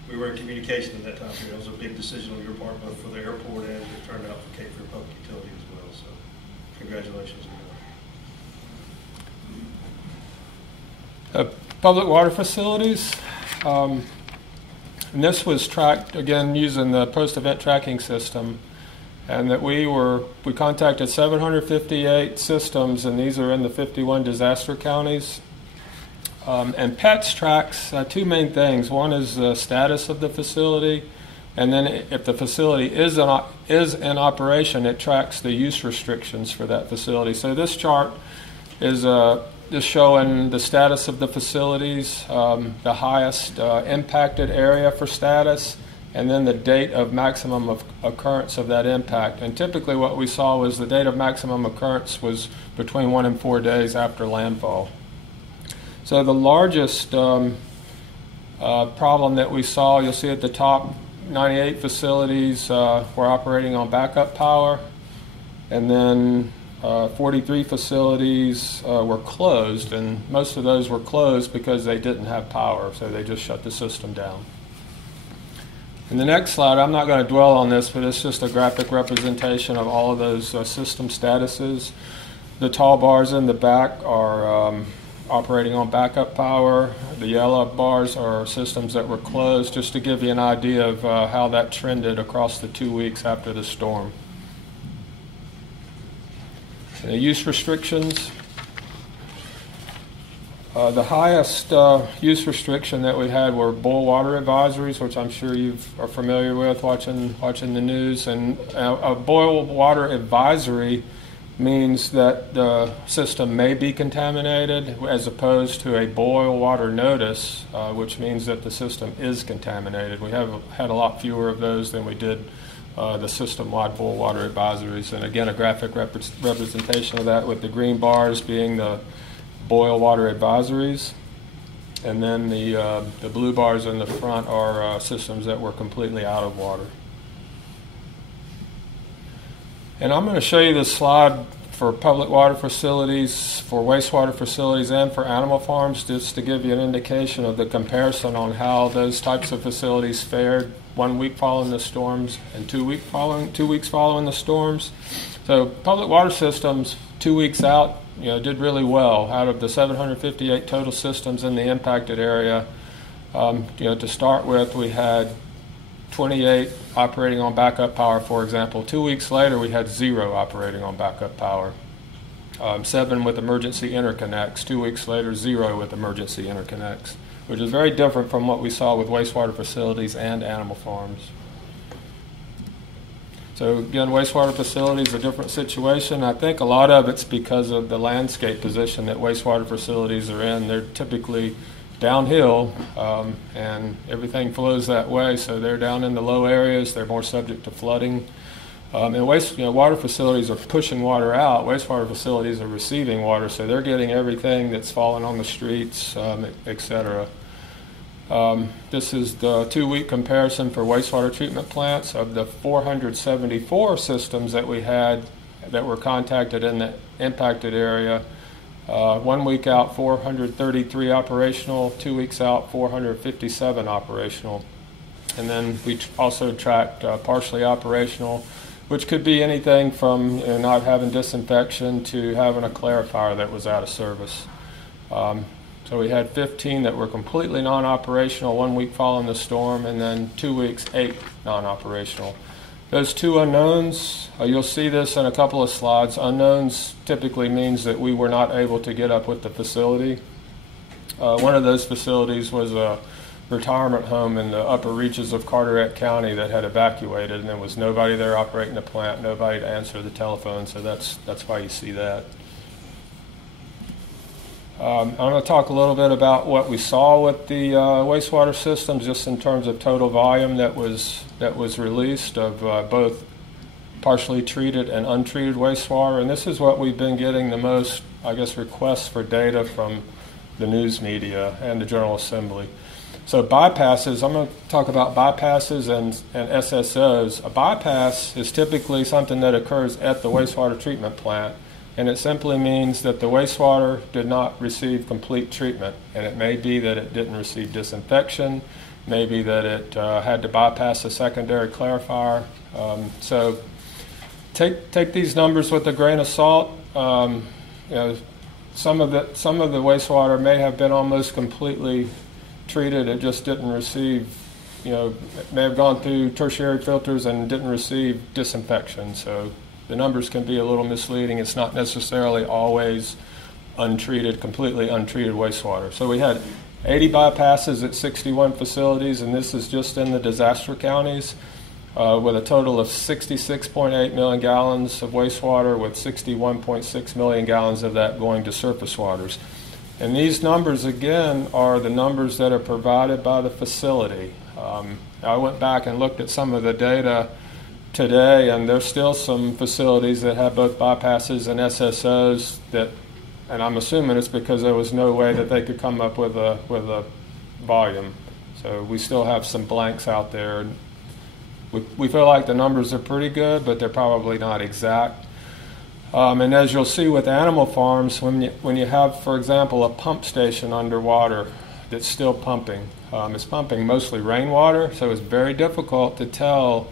We were in communication at that time period. That was a big decision on your part, both for the airport and it turned out for Cape Fear Public Utility as well. So, congratulations on that. Public water facilities. And this was tracked, again, using the post-event tracking system. And that we contacted 758 systems, and these are in the 51 disaster counties. And PETS tracks two main things. One is the status of the facility, and then if the facility is in operation, it tracks the use restrictions for that facility. So this chart is showing the status of the facilities, the highest impacted area for status, and then the date of maximum occurrence of that impact. And typically what we saw was the date of maximum occurrence was between 1 and 4 days after landfall. So the largest problem that we saw, you'll see at the top, 98 facilities were operating on backup power, and then 43 facilities were closed, and most of those were closed because they didn't have power, so they just shut the system down. In the next slide, I'm not going to dwell on this, but it's just a graphic representation of all of those system statuses. The tall bars in the back are operating on backup power. The yellow bars are systems that were closed, just to give you an idea of how that trended across the 2 weeks after the storm. And the use restrictions. The highest use restriction that we had were boil water advisories, which I'm sure you are familiar with watching the news. And a boil water advisory means that the system may be contaminated, as opposed to a boil water notice, which means that the system is contaminated. We have had a lot fewer of those than we did the system-wide boil water advisories. And again, a graphic representation of that, with the green bars being the boil water advisories, and then the blue bars in the front are systems that were completely out of water. And I'm going to show you this slide for public water facilities, for wastewater facilities, and for animal farms, just to give you an indication of the comparison on how those types of facilities fared 1 week following the storms and 2 weeks following the storms. So public water systems 2 weeks out, did really well. Out of the 758 total systems in the impacted area, to start with, we had 28 operating on backup power, for example. 2 weeks later, we had 0 operating on backup power. 7 with emergency interconnects. 2 weeks later, 0 with emergency interconnects, which is very different from what we saw with wastewater facilities and animal farms. So again, wastewater facilities, a different situation. I think a lot of it's because of the landscape position that wastewater facilities are in. They're typically downhill, and everything flows that way. So they're down in the low areas. They're more subject to flooding. And water facilities are pushing water out. Wastewater facilities are receiving water, so they're getting everything that's falling on the streets, et cetera. This is the 2 week comparison for wastewater treatment plants. Of the 474 systems that we had that were contacted in the impacted area, 1 week out, 433 operational, 2 weeks out, 457 operational. And then we also tracked partially operational, which could be anything from not having disinfection to having a clarifier that was out of service. So we had 15 that were completely non-operational 1 week following the storm, and then 2 weeks, 8 non-operational. Those two unknowns, you'll see this in a couple of slides. Unknowns typically means that we were not able to get up with the facility. One of those facilities was a retirement home in the upper reaches of Carteret County that had evacuated, and there was nobody there operating the plant, nobody to answer the telephone, so that's why you see that. I'm going to talk a little bit about what we saw with the wastewater systems, just in terms of total volume that was released of both partially treated and untreated wastewater. And this is what we've been getting the most, requests for data from the news media and the General Assembly. So bypasses, I'm going to talk about bypasses and SSOs. A bypass is typically something that occurs at the wastewater treatment plant. And it simply means that the wastewater did not receive complete treatment. And it may be that it didn't receive disinfection, maybe that it had to bypass a secondary clarifier. So take these numbers with a grain of salt. Some of the wastewater may have been almost completely treated. It just didn't receive may have gone through tertiary filters and didn't receive disinfection. So the numbers can be a little misleading. It's not necessarily always completely untreated wastewater. So we had 80 bypasses at 61 facilities, and this is just in the disaster counties, with a total of 66.8 million gallons of wastewater, with 61.6 million gallons of that going to surface waters. And these numbers, again, are the numbers that are provided by the facility. I went back and looked at some of the data today, and there's still some facilities that have both bypasses and SSOs that, and I'm assuming it's because there was no way that they could come up with a volume. So we still have some blanks out there. We feel like the numbers are pretty good, but they're probably not exact. And as you'll see with animal farms, when you have, for example, a pump station underwater that's still pumping, it's pumping mostly rainwater, so it's very difficult to tell,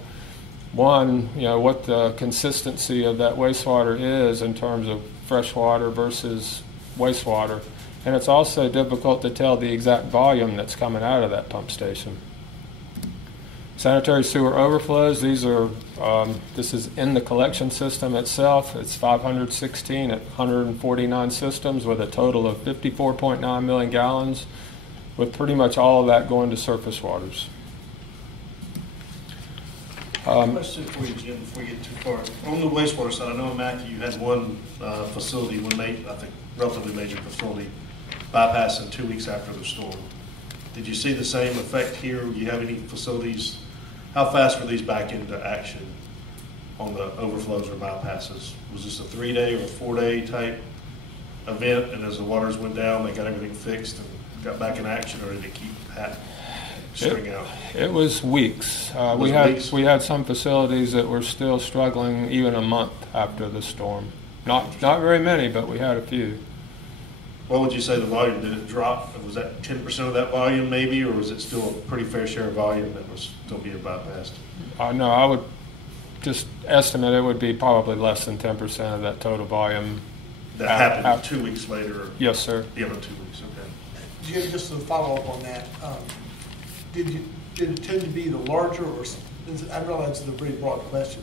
one, what the consistency of that wastewater is in terms of fresh water versus wastewater. And it's also difficult to tell the exact volume that's coming out of that pump station. Sanitary sewer overflows, this is in the collection system itself. It's 516 at 149 systems with a total of 54.9 million gallons, with pretty much all of that going to surface waters. Question for you, Jim, before we get too far. On the wastewater side, I know in Matthew you had one facility, I think relatively major facility, bypassing 2 weeks after the storm. Did you see the same effect here? Do you have any facilities? How fast were these back into action on the overflows or bypasses? Was this a 3-day or a 4-day type event, and as the waters went down, they got everything fixed and got back in action, or did it keep string out? It was weeks. We had some facilities that were still struggling even a month after the storm. Not very many, but we had a few. What would you say the volume? Did it drop? Was that 10% of that volume maybe, or was it still a pretty fair share of volume that was still being bypassed? No, I would just estimate it would be probably less than 10% of that total volume. That happened 2 weeks later? Yes, sir. The other 2 weeks, okay. Jim, just to follow up on that, did it tend to be the larger, or I realize it's a very broad question,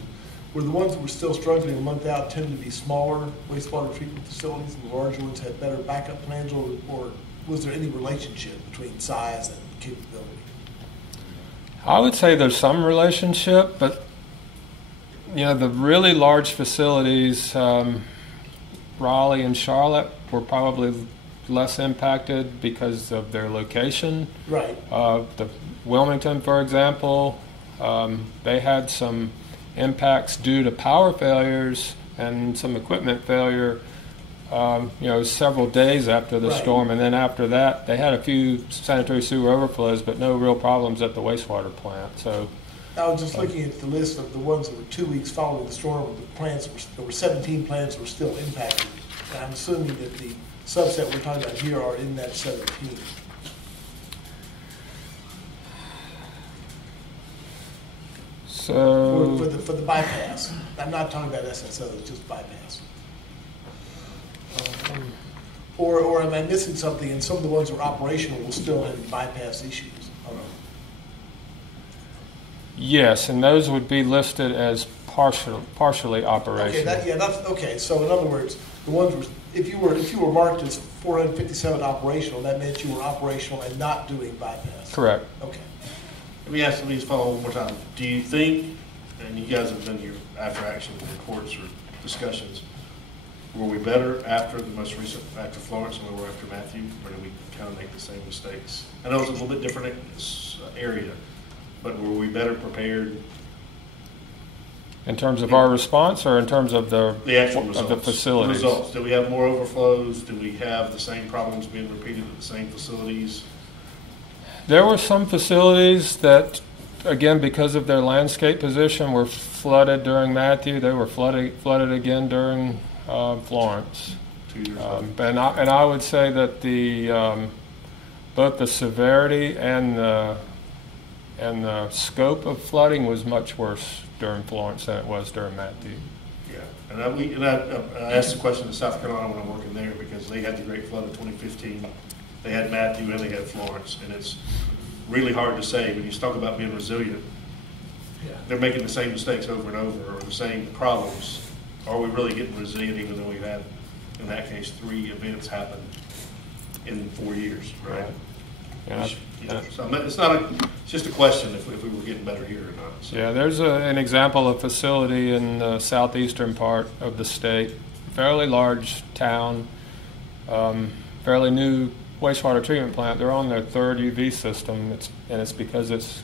were the ones that were still struggling a month out tend to be smaller wastewater treatment facilities, and the larger ones had better backup plans, or was there any relationship between size and capability? I would say there's some relationship, but the really large facilities, Raleigh and Charlotte, were probably less impacted because of their location. Right. The Wilmington, for example, they had some impacts due to power failures and some equipment failure, several days after the storm. And then after that, they had a few sanitary sewer overflows, but no real problems at the wastewater plant. So I was just looking at the list of the ones that were 2 weeks following the storm. There were 17 plants that were still impacted. And I'm assuming that the subset we're talking about here are in that 17. So for the bypass, I'm not talking about SSO, it's just bypass. Or am I missing something? And some of the ones that were operational will still have bypass issues. Yes, and those would be listed as partially operational. Okay, that's okay. So in other words, the ones were, if you were marked as 457 operational, that meant you were operational and not doing bypass. Correct. Okay. Let me ask, follow one more time. Do you think, and you guys have done your after action reports or discussions, were we better after the most recent, after Florence than we were after Matthew, or did we kind of make the same mistakes? I know it's a little bit different area, but were we better prepared? In terms of our response, or in terms of the actual results, of the facilities? The results. Do we have more overflows? Do we have the same problems being repeated at the same facilities? There were some facilities that, again, because of their landscape position, were flooded during Matthew. They were flooded again during Florence. 2 years and I would say that the both the severity and the scope of flooding was much worse during Florence than it was during Matthew. Yeah, and I asked the question to South Carolina when I'm working there, because they had the Great Flood of 2015. They had Matthew and they had Florence, and it's really hard to say. When you talk about being resilient, they're making the same mistakes over and over, or the same problems. Are we really getting resilient even though we've had, in that case, 3 events happen in 4 years, right? Yeah. So it's not it's just a question if we were getting better here or not. So. Yeah, there's an example of facility in the southeastern part of the state, fairly large town, fairly new wastewater treatment plant. They're on their 3rd UV system, it's because it's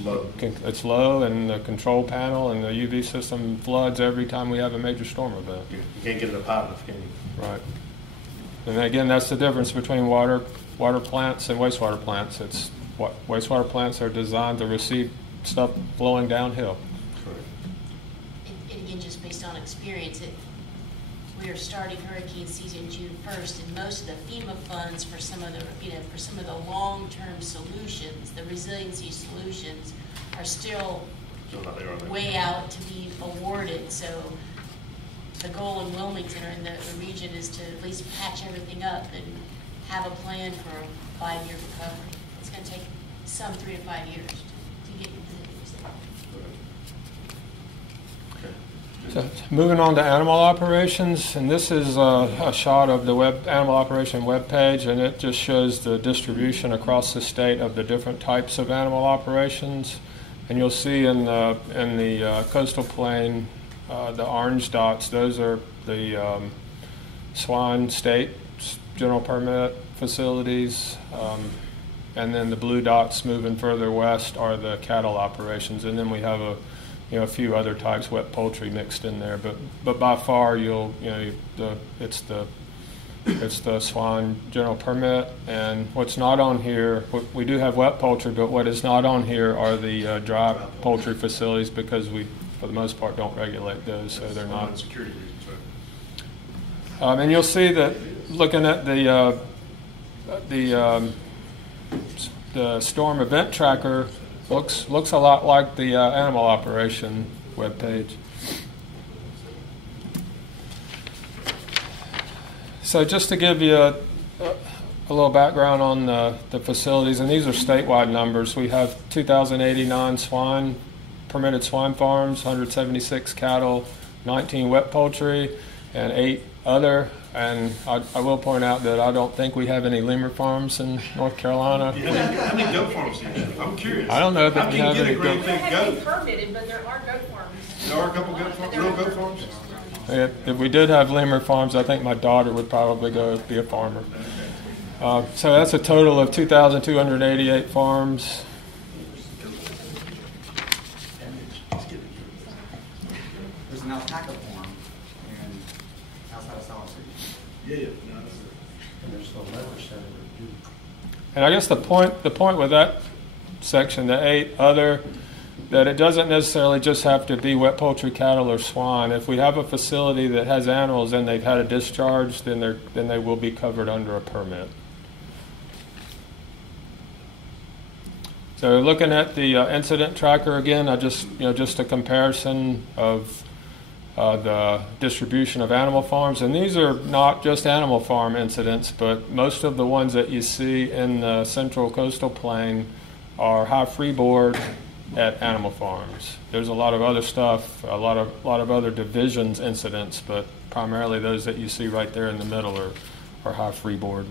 low. It's low, and the control panel and the UV system floods every time we have a major storm event. You can't get it up high enough, can you? Right. And again, that's the difference between water plants and wastewater plants. It's wastewater plants are designed to receive stuff flowing downhill. And again, just based on experience, we are starting hurricane season June 1st, and most of the FEMA funds for some of the long-term solutions, the resiliency solutions, are still way out to be awarded. So the goal in Wilmington or in the region is to at least patch everything up and have a plan for a 5-year recovery. It's going to take some 3 to 5 years to get resiliency. So, moving on to animal operations, and this is a shot of the animal operation webpage, and it just shows the distribution across the state of the different types of animal operations. And you'll see in the coastal plain, the orange dots, those are the swine state general permit facilities, and then the blue dots moving further west are the cattle operations, and then we have a few other types, wet poultry mixed in there, but by far it's the swine general permit. And what's not on here, we do have wet poultry, but what is not on here are the dry poultry facilities, because we, for the most part, don't regulate those, so they're not. Security reasons, right? And you'll see that looking at the storm event tracker, looks a lot like the animal operation webpage. So just to give you a little background on the facilities, and these are statewide numbers. We have 2,089 permitted swine farms, 176 cattle, 19 wet poultry, and 8 other. And I will point out that I don't think we have any lemur farms in North Carolina. How many goat farms do you have? I'm curious. I don't know that we have any goat. They have to be permitted, but there are goat farms. There are a couple real goat farms? If we did have lemur farms, I think my daughter would probably go be a farmer. So that's a total of 2,288 farms. There's an alpaca farm outside of Solid City. Yeah. And there's the lever center. And I guess the point with that section, the 8 other, that it doesn't necessarily just have to be wet poultry, cattle, or swine. If we have a facility that has animals and they've had a discharge, then they will be covered under a permit. So looking at the incident tracker again, just a comparison of the distribution of animal farms, and these are not just animal farm incidents, but most of the ones that you see in the central coastal plain are high freeboard at animal farms. There's a lot of other stuff, a lot of other divisions incidents, but primarily those that you see right there in the middle are high freeboard.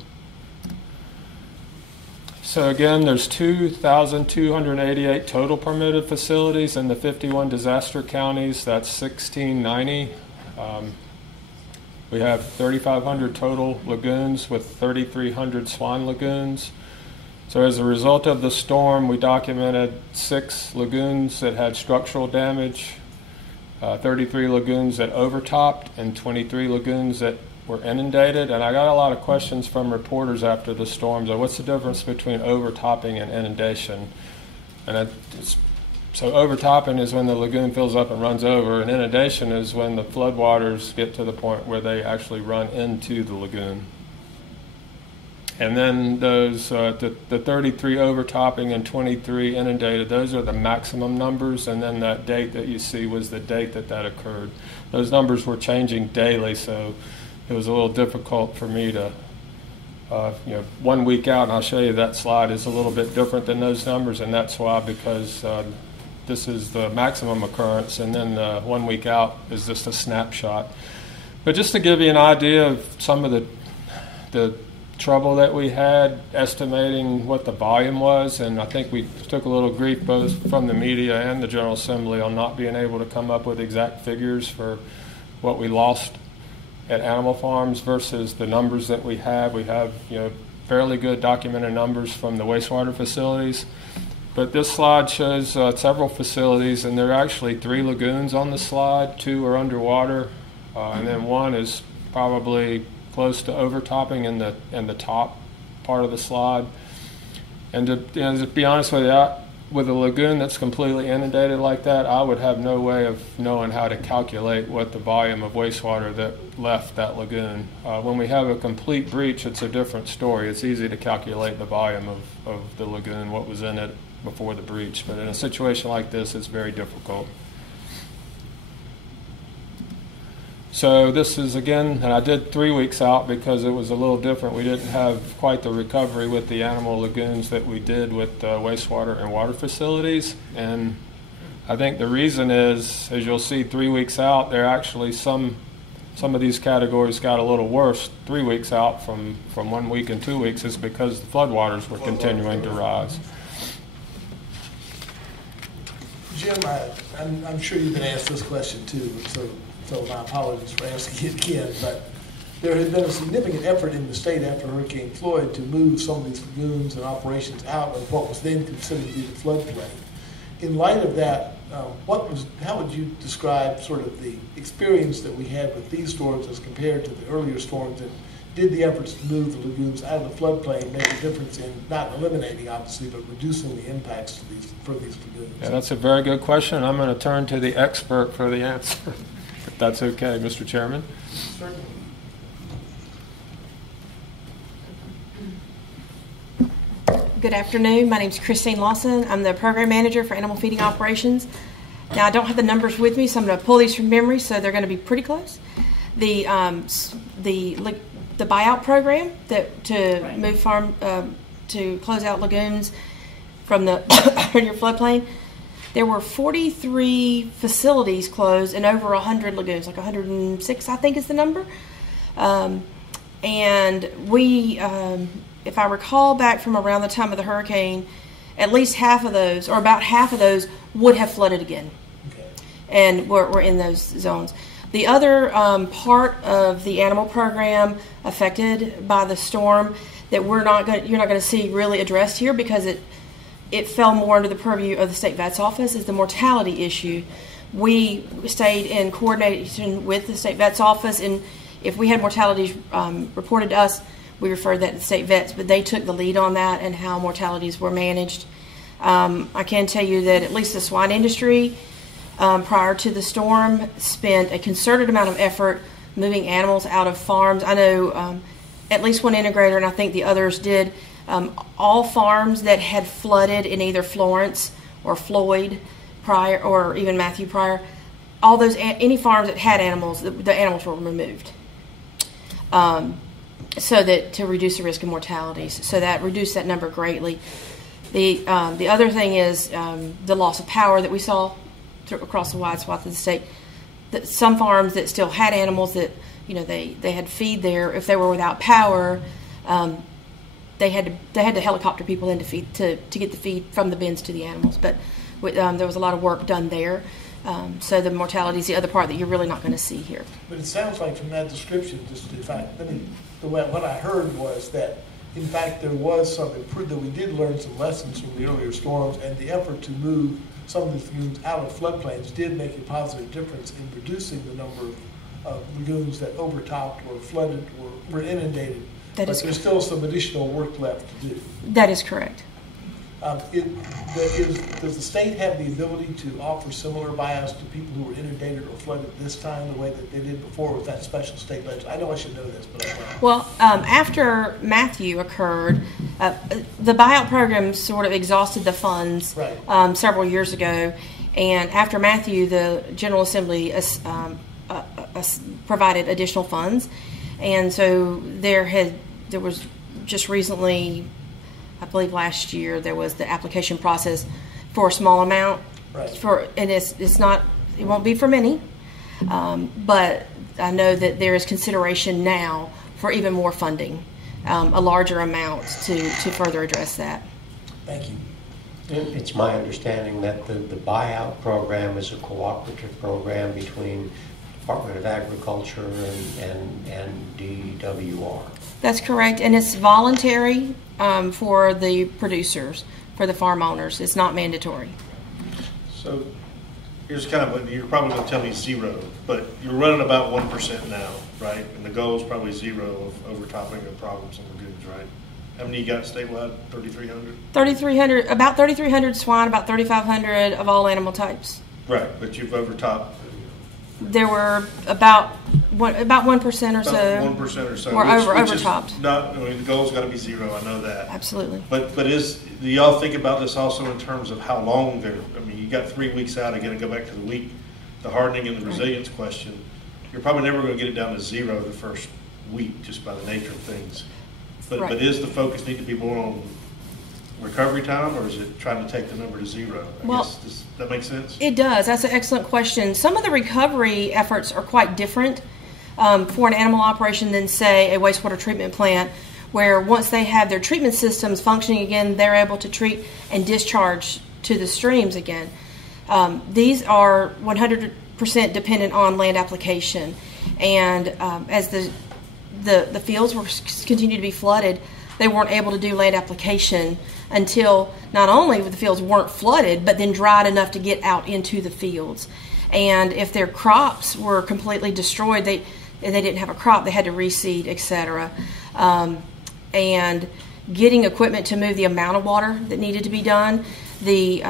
So again, there's 2,288 total permitted facilities in the 51 disaster counties. That's 1,690. We have 3,500 total lagoons with 3,300 swine lagoons. So as a result of the storm, we documented 6 lagoons that had structural damage, 33 lagoons that overtopped, and 23 lagoons that were inundated. And I got a lot of questions from reporters after the storms of what's the difference between overtopping and inundation. And so overtopping is when the lagoon fills up and runs over, and inundation is when the floodwaters get to the point where they actually run into the lagoon. And then those the 33 overtopping and 23 inundated, those are the maximum numbers, and then that date that you see was the date that occurred. Those numbers were changing daily, so it was a little difficult for me to 1 week out, and I'll show you that slide is a little bit different than those numbers, and that's why, because this is the maximum occurrence, and then 1 week out is just a snapshot. But just to give you an idea of some of the trouble that we had estimating what the volume was, and I think we took a little grief both from the media and the General Assembly on not being able to come up with exact figures for what we lost at animal farms versus the numbers that we have. We have fairly good documented numbers from the wastewater facilities. But this slide shows several facilities, and there are actually 3 lagoons on the slide. 2 are underwater, and then 1 is probably close to overtopping in the top part of the slide. And to be honest with you, with a lagoon that's completely inundated like that, I would have no way of knowing how to calculate what the volume of wastewater that left that lagoon. When we have a complete breach, it's a different story. It's easy to calculate the volume of the lagoon, what was in it before the breach. But in a situation like this, it's very difficult. So this is, again, and I did 3 weeks out because it was a little different. We didn't have quite the recovery with the animal lagoons that we did with wastewater and water facilities. And I think the reason is, as you'll see 3 weeks out, there actually some of these categories got a little worse 3 weeks out from 1 week and 2 weeks is because the floodwaters were continuing to rise. Jim, I'm sure you've been asked this question too, so my apologies for asking it again, but there had been a significant effort in the state after Hurricane Floyd to move some of these lagoons and operations out of what was then considered to be the floodplain. In light of that, how would you describe sort of the experience that we had with these storms as compared to the earlier storms? And did the efforts to move the lagoons out of the floodplain make a difference in not eliminating, obviously, but reducing the impacts for these lagoons? Yeah, that's a very good question. I'm going to turn to the expert for the answer. If that's okay, Mr. Chairman. Certainly. Good afternoon. My name is Christine Lawson. I'm the program manager for animal feeding operations. Now, I don't have the numbers with me, so I'm going to pull these from memory, so they're going to be pretty close. The buyout program to move farm to close out lagoons from the your floodplain. There were 43 facilities closed and over 100 lagoons, like 106, I think is the number. And we, if I recall back from around the time of the hurricane, at least half of those, or about half of those, would have flooded again. Okay. And were in those zones. The other part of the animal program affected by the storm that you're not going to see really addressed here because it fell more under the purview of the state vet's office is the mortality issue. We stayed in coordination with the state vet's office, and if we had mortalities reported to us, we referred that to the state vets, but they took the lead on that and how mortalities were managed. I can tell you that at least the swine industry, prior to the storm, spent a concerted amount of effort moving animals out of farms. I know at least one integrator, and I think the others did, all farms that had flooded in either Florence or Floyd prior, or even Matthew prior, all those, any farms that had animals, the animals were removed. So that to reduce the risk of mortalities. So that reduced that number greatly. The other thing is the loss of power that we saw across the wide swath of the state. Some farms that still had animals that they had feed there. If they were without power, they had to helicopter people in to feed to get the feed from the bins to the animals. But there was a lot of work done there. So the mortality is the other part that you're really not going to see here. But it sounds like from that description, what I heard was that, in fact, there was some improvement, that we did learn some lessons from the earlier storms, and the effort to move some of these lagoons out of floodplains did make a positive difference in reducing the number of lagoons that overtopped or flooded or were inundated. But there's still some additional work left to do. That is correct. Does the state have the ability to offer similar buyouts to people who were inundated or flooded this time the way that they did before with that special state legislation? I know I should know this, but I don't. Well, after Matthew occurred, the buyout program sort of exhausted the funds several years ago, and after Matthew, the General Assembly provided additional funds, and so there was just recently, I believe last year, there was the application process for a small amount. Right. And it's not, it won't be for many, but I know that there is consideration now for even more funding, a larger amount to further address that. Thank you. It's my understanding that the buyout program is a cooperative program between Department of Agriculture and DWR. That's correct, and it's voluntary for the producers, for the farm owners. It's not mandatory. So here's kind of, you're probably going to tell me 0, but you're running about 1% now, right? And the goal is probably 0 of overtopping of problems on the goods, right? How many you got statewide? 3,300? 3,300, about 3,300 swine, about 3,500 of all animal types. Right, but you've overtopped. There were about 1% or About so. 1% or so. Were which overtopped. Is not, I mean, the goal's got to be 0. I know that. Absolutely. But do y'all think about this also in terms of how long they're? I mean, you got 3 weeks out. Again, go back to the hardening and the resilience question. You're probably never going to get it down to 0 the first week, just by the nature of things. But Right. but is the focus need to be more on recovery time, or is it trying to take the number to 0? Well, Does that make sense? It does. That's an excellent question. Some of the recovery efforts are quite different for an animal operation than, say, a wastewater treatment plant, where once they have their treatment systems functioning again, they're able to treat and discharge to the streams again. These are 100% dependent on land application. And as the fields were continued to be flooded, they weren't able to do land application until not only the fields weren't flooded, but then dried enough to get out into the fields. And if their crops were completely destroyed, they didn't have a crop, they had to reseed, etc. And getting equipment to move the amount of water that needed to be done, the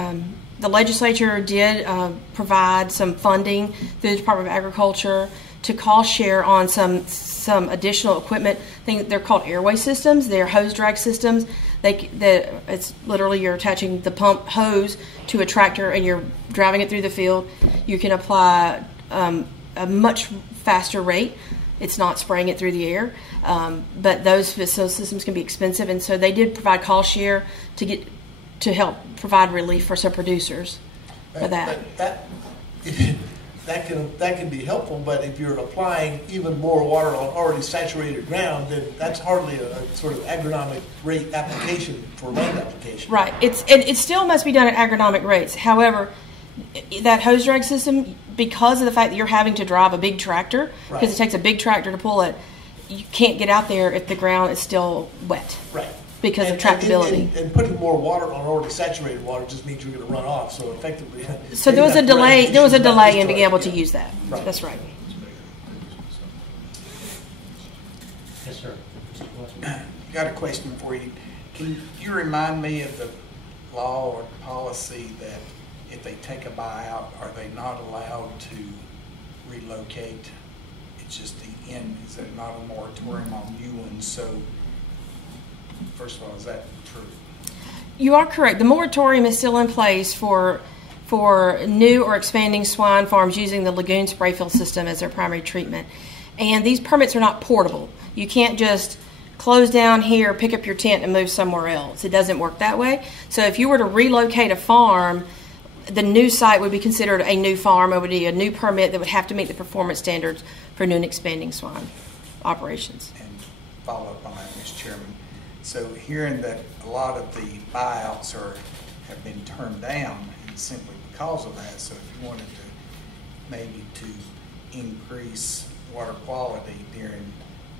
legislature did provide some funding through the Department of Agriculture to cost share on some additional equipment. They're called airway systems. They're hose drag systems. It's literally you're attaching the pump hose to a tractor and you're driving it through the field. You can apply a much faster rate. It's not spraying it through the air, but those systems can be expensive, and so they did provide cost share to help provide relief for some producers for that. That can be helpful, but if you're applying even more water on already saturated ground, then that's hardly a sort of agronomic rate application for land application. Right. It still must be done at agronomic rates. However, that hose drag system, because of the fact that you're having to drive a big tractor, because it takes a big tractor to pull it, you can't get out there if the ground is still wet. Right. Because of tractability. And putting more water on already saturated water just means you're going to run off. So effectively, so there was a delay. There was a delay in being able to use that. Right. That's right. Yes, sir. Got a question for you. Can you remind me of the law or policy that if they take a buyout, are they not allowed to relocate? It's just the end. Is there not a moratorium on new ones? So first of all, is that true? You are correct. The moratorium is still in place for new or expanding swine farms using the lagoon spray fill system as their primary treatment. And these permits are not portable. You can't just close down here, pick up your tent, and move somewhere else. It doesn't work that way. So if you were to relocate a farm, the new site would be considered a new farm. It would be a new permit that would have to meet the performance standards for new and expanding swine operations. And follow up on that, Mr. Chairman. So hearing that a lot of the buyouts have been turned down, and simply because of that. So if you wanted to maybe to increase water quality during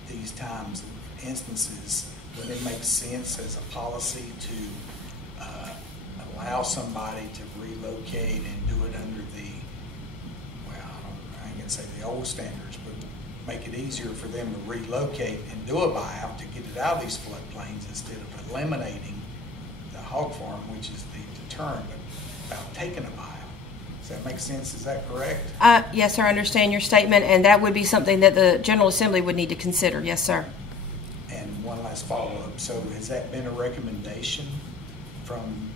these times of instances, would it make sense as a policy to allow somebody to relocate and do it under the, well, I ain't gonna say the old standards, but make it easier for them to relocate and do a buyout to get it out of these floodplains instead of eliminating the hog farm, which is the deterrent about taking a buyout. Does that make sense? Is that correct? Yes, sir. I understand your statement, and that would be something that the General Assembly would need to consider. Yes, sir. And one last follow-up. So has that been a recommendation from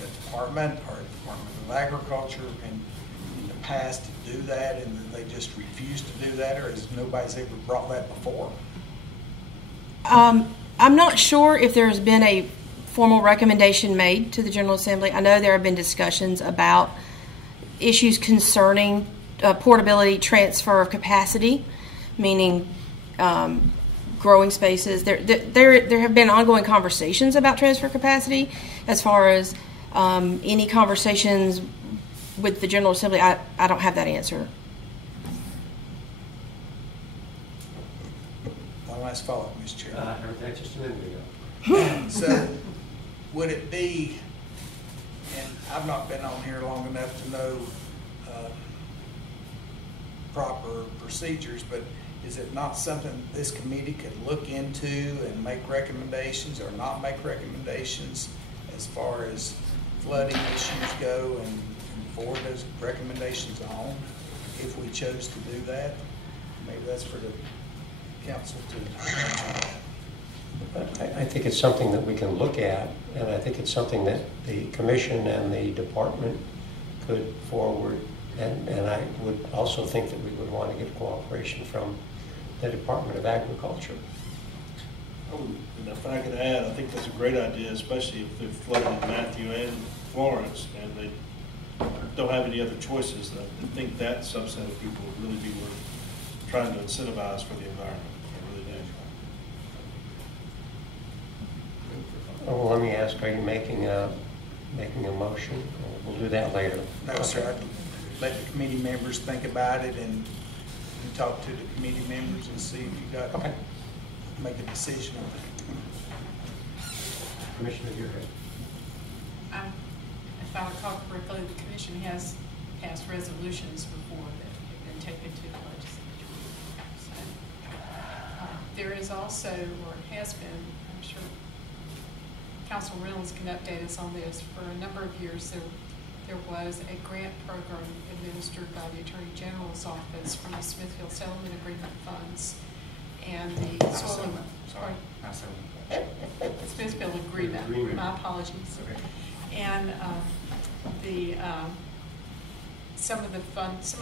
the department or Department of Agriculture in the past to do that, and then they just refused to do that, or has nobody's ever brought that before? I'm not sure if there's been a formal recommendation made to the General Assembly. I know there have been discussions about issues concerning portability, transfer of capacity, meaning growing spaces. There have been ongoing conversations about transfer capacity. As far as any conversations with the General Assembly, I don't have that answer. One last follow-up, Mr. Chair. Everything just a minute ago. So, would it be, and I've not been on here long enough to know proper procedures, but is it not something this committee could look into and make recommendations or not make recommendations as far as flooding issues go and forward those recommendations on if we chose to do that? Maybe that's for the council to. I think it's something that we can look at, and I think it's something that the commission and the department could forward, and I would also think that we would want to get cooperation from the Department of Agriculture. And if I could add, I think that's a great idea, especially if they're flooding in Matthew and Florence, and they don't have any other choices. I think that subset of people would really be worth trying to incentivize for the environment. I really do. Well, let me ask, are you making a motion? We'll do that later. No, sir. I'd let the committee members think about it and talk to the committee members and see if you got, make a decision on it. Commissioner, you're here. If I recall correctly, the commission has passed resolutions before that have been taken to the legislature. So, there is also, or has been, I'm sure Council Reynolds can update us on this, for a number of years there was a grant program administered by the Attorney General's office from the Smithfield Settlement Agreement funds and the soil. Smithfield Agreement. My apologies. Okay. And some of the grants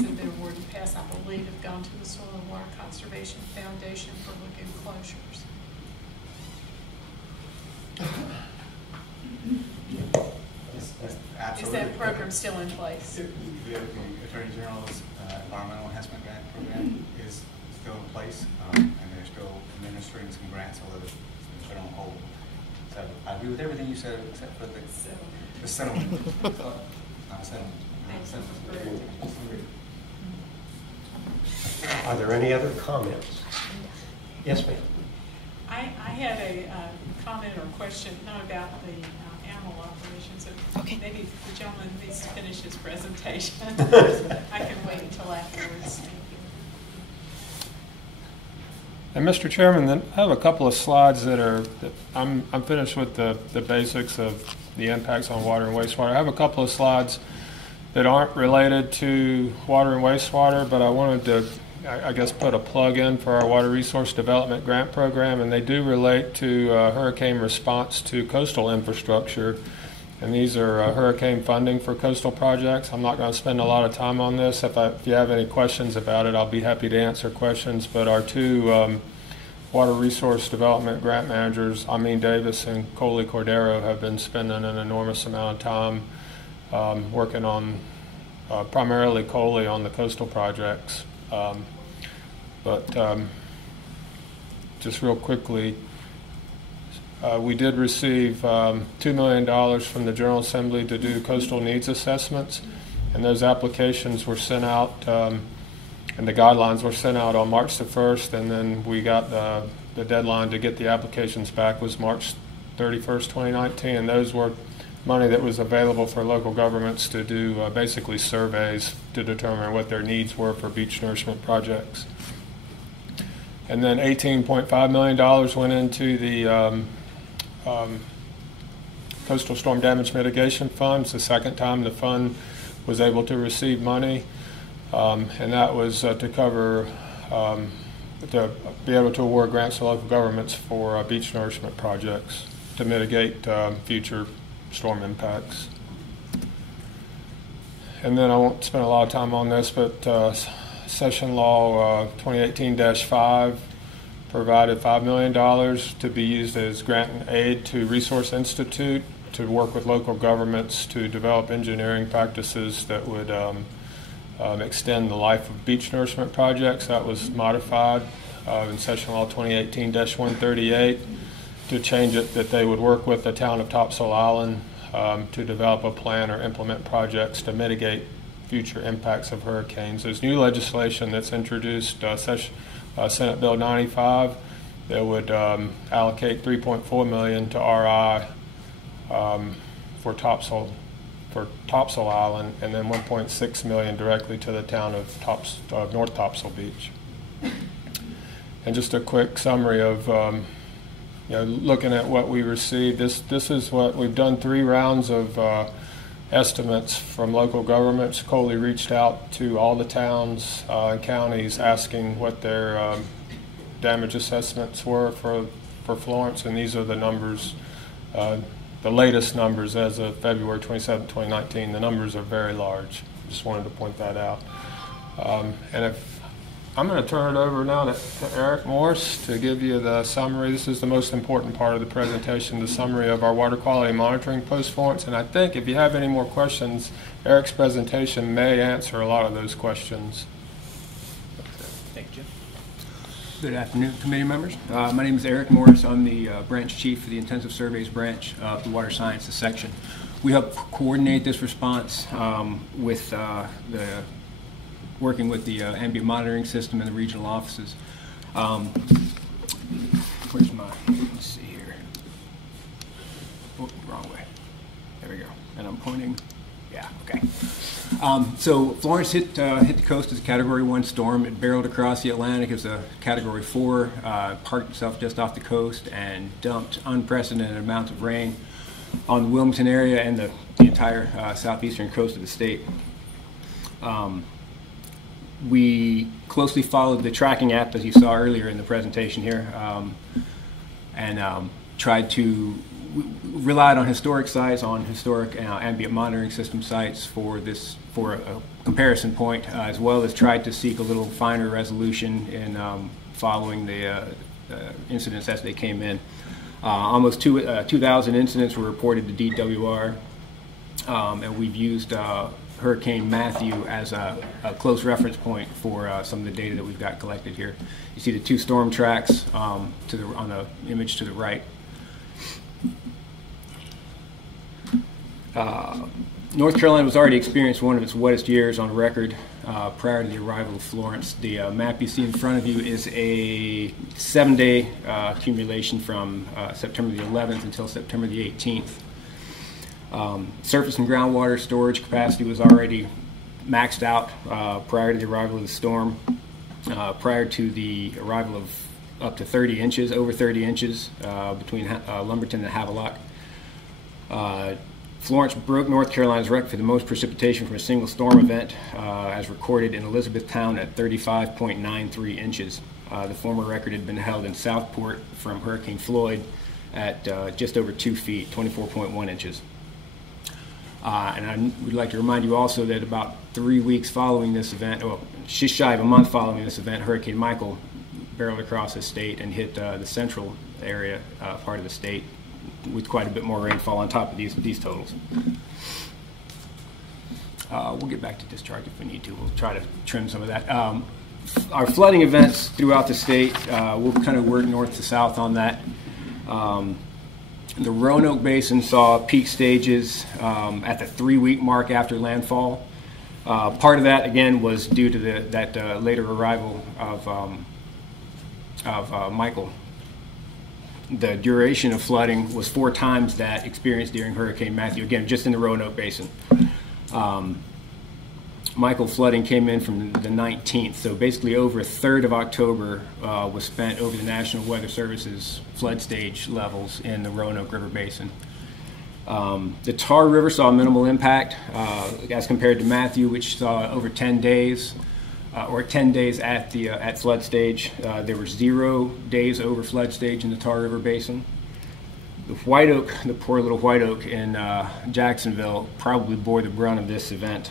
that have been awarded in the past, I believe, have gone to the Soil and Water Conservation Foundation for lagoon closures. Is that program still in place? The Attorney General's Environmental Enhancement Grant Program is still in place, and they're still administering some grants, although it's been put on hold. So I agree with everything you said, except for the settlement. Not a settlement. Are there any other comments? Yes, ma'am. I had a comment or question, not about the animal operations. Okay. Maybe the gentleman needs to finish his presentation. I can wait until afterwards. And Mr. Chairman, then I have a couple of slides that I'm finished with the basics of the impacts on water and wastewater. I have a couple of slides that aren't related to water and wastewater, but I wanted to, I guess, put a plug in for our Water Resource Development Grant Program, and they do relate to hurricane response to coastal infrastructure. And these are hurricane funding for coastal projects. I'm not going to spend a lot of time on this. If you have any questions about it, I'll be happy to answer questions. But our two Water Resource Development Grant managers, Amin Davis and Coley Cordero, have been spending an enormous amount of time working on, primarily Coley, on the coastal projects. Just real quickly, we did receive $2 million from the General Assembly to do coastal needs assessments, and those applications were sent out, and the guidelines were sent out on March the 1st, and then we got the deadline to get the applications back was March 31st, 2019, and those were money that was available for local governments to do basically surveys to determine what their needs were for beach nourishment projects. And then $18.5 million went into the Coastal Storm Damage Mitigation Fund. It's the second time the fund was able to receive money, and that was to cover, to be able to award grants to local governments for beach nourishment projects to mitigate future storm impacts. And then I won't spend a lot of time on this, but Session Law 2018-5 provided $5 million to be used as grant and aid to Resource Institute to work with local governments to develop engineering practices that would extend the life of beach nourishment projects. That was modified in Session Law 2018-138 to change it that they would work with the town of Topsail Island to develop a plan or implement projects to mitigate future impacts of hurricanes. There's new legislation that's introduced, Senate Bill 95, that would allocate $3.4 million to RI for Topsail Island, and then $1.6 million directly to the town of North Topsail Beach. And just a quick summary of looking at what we received. This is what we've done. 3 rounds of estimates from local governments. Coley reached out to all the towns and counties asking what their damage assessments were for Florence, and these are the numbers, the latest numbers as of February 27, 2019. The numbers are very large. Just wanted to point that out. And if I'm going to turn it over now to Eric Morse to give you the summary. This is the most important part of the presentation, the summary of our water quality monitoring post-Florence. And I think if you have any more questions, Eric's presentation may answer a lot of those questions. Thank you. Good afternoon, committee members. My name is Eric Morris. I'm the branch chief for the Intensive Surveys branch of the Water Sciences section. We help coordinate this response with working with the ambient monitoring system and the regional offices. Where's my, let's see here. Oh, wrong way. There we go. And I'm pointing, yeah, okay. So Florence hit the coast as a Category 1 storm. It barreled across the Atlantic as a Category 4, parked itself just off the coast and dumped unprecedented amounts of rain on the Wilmington area and the entire southeastern coast of the state. We closely followed the tracking app, as you saw earlier in the presentation here, and relied on historic sites, on historic ambient monitoring system sites for a comparison point, as well as tried to seek a little finer resolution in following the incidents as they came in. Almost 2,000 incidents were reported to DWR, and we've used Hurricane Matthew as a close reference point for some of the data that we've got collected here. You see the 2 storm tracks on the image to the right. North Carolina was already experienced one of its wettest years on record prior to the arrival of Florence. The map you see in front of you is a 7-day accumulation from September the 11th until September the 18th. Surface and groundwater storage capacity was already maxed out prior to the arrival of the storm, prior to the arrival of up to 30 inches, over 30 inches between Lumberton and Havelock. Florence broke North Carolina's record for the most precipitation from a single storm event, as recorded in Elizabethtown at 35.93 inches. The former record had been held in Southport from Hurricane Floyd at just over 2 feet, 24.1 inches. And I would like to remind you also that about 3 weeks following this event, well, just shy of a month following this event, Hurricane Michael barreled across the state and hit the central area part of the state with quite a bit more rainfall on top of these totals. We'll get back to discharge if we need to. We'll try to trim some of that. Our flooding events throughout the state, we'll kind of work north to south on that. The Roanoke Basin saw peak stages at the 3-week mark after landfall. Part of that, again, was due to that later arrival of Michael. The duration of flooding was 4 times that experienced during Hurricane Matthew, again, just in the Roanoke Basin. Michael flooding came in from the 19th, so basically over a third of October was spent over the National Weather Service's flood stage levels in the Roanoke River Basin. The Tar River saw minimal impact as compared to Matthew, which saw over 10 days, or 10 days at flood stage. There were 0 days over flood stage in the Tar River Basin. The White Oak, the poor little White Oak in Jacksonville, probably bore the brunt of this event.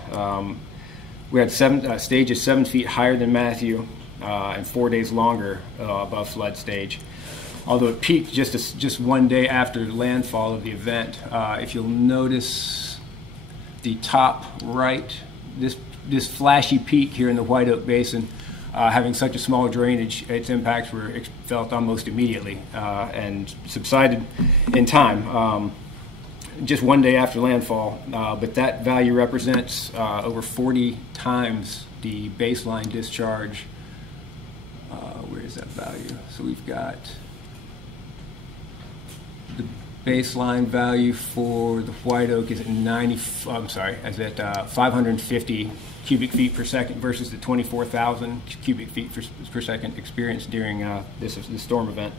We had stages 7 feet higher than Matthew, and 4 days longer above flood stage. Although it peaked just 1 day after landfall of the event. If you'll notice the top right, this flashy peak here in the White Oak Basin, having such a small drainage, its impacts were felt almost immediately and subsided in time, just 1 day after landfall. But that value represents over 40 times the baseline discharge. Where is that value? So we've got the baseline value for the White Oak is at 550 cubic feet per second versus the 24,000 cubic feet per second experienced during this storm event,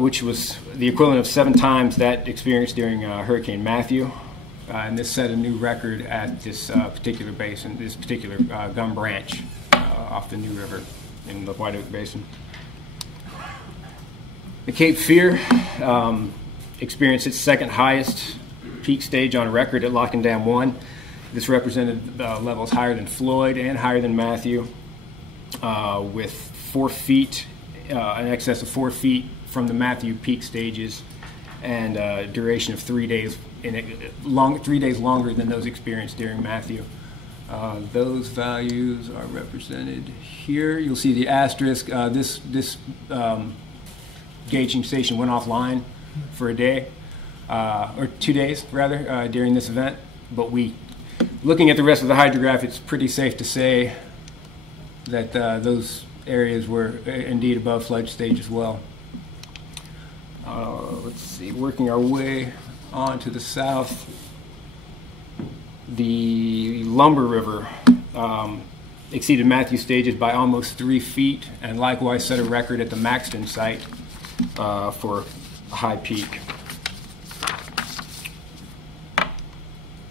which was the equivalent of 7 times that experienced during Hurricane Matthew. And this set a new record at this particular basin, this particular gum branch off the New River in the White Oak Basin. The Cape Fear experienced its second highest peak stage on record at Lock and Dam 1. This represented levels higher than Floyd and higher than Matthew, with 4 feet, in excess of 4 feet from the Matthew peak stages, and a duration of 3 days, 3 days longer than those experienced during Matthew. Those values are represented here. You'll see the asterisk. This gauging station went offline for a day, or 2 days rather, during this event. But looking at the rest of the hydrograph, it's pretty safe to say that those areas were indeed above flood stage as well. Let's see, working our way on to the south, the Lumber River exceeded Matthew stages by almost 3 feet, and likewise set a record at the Maxton site for a high peak.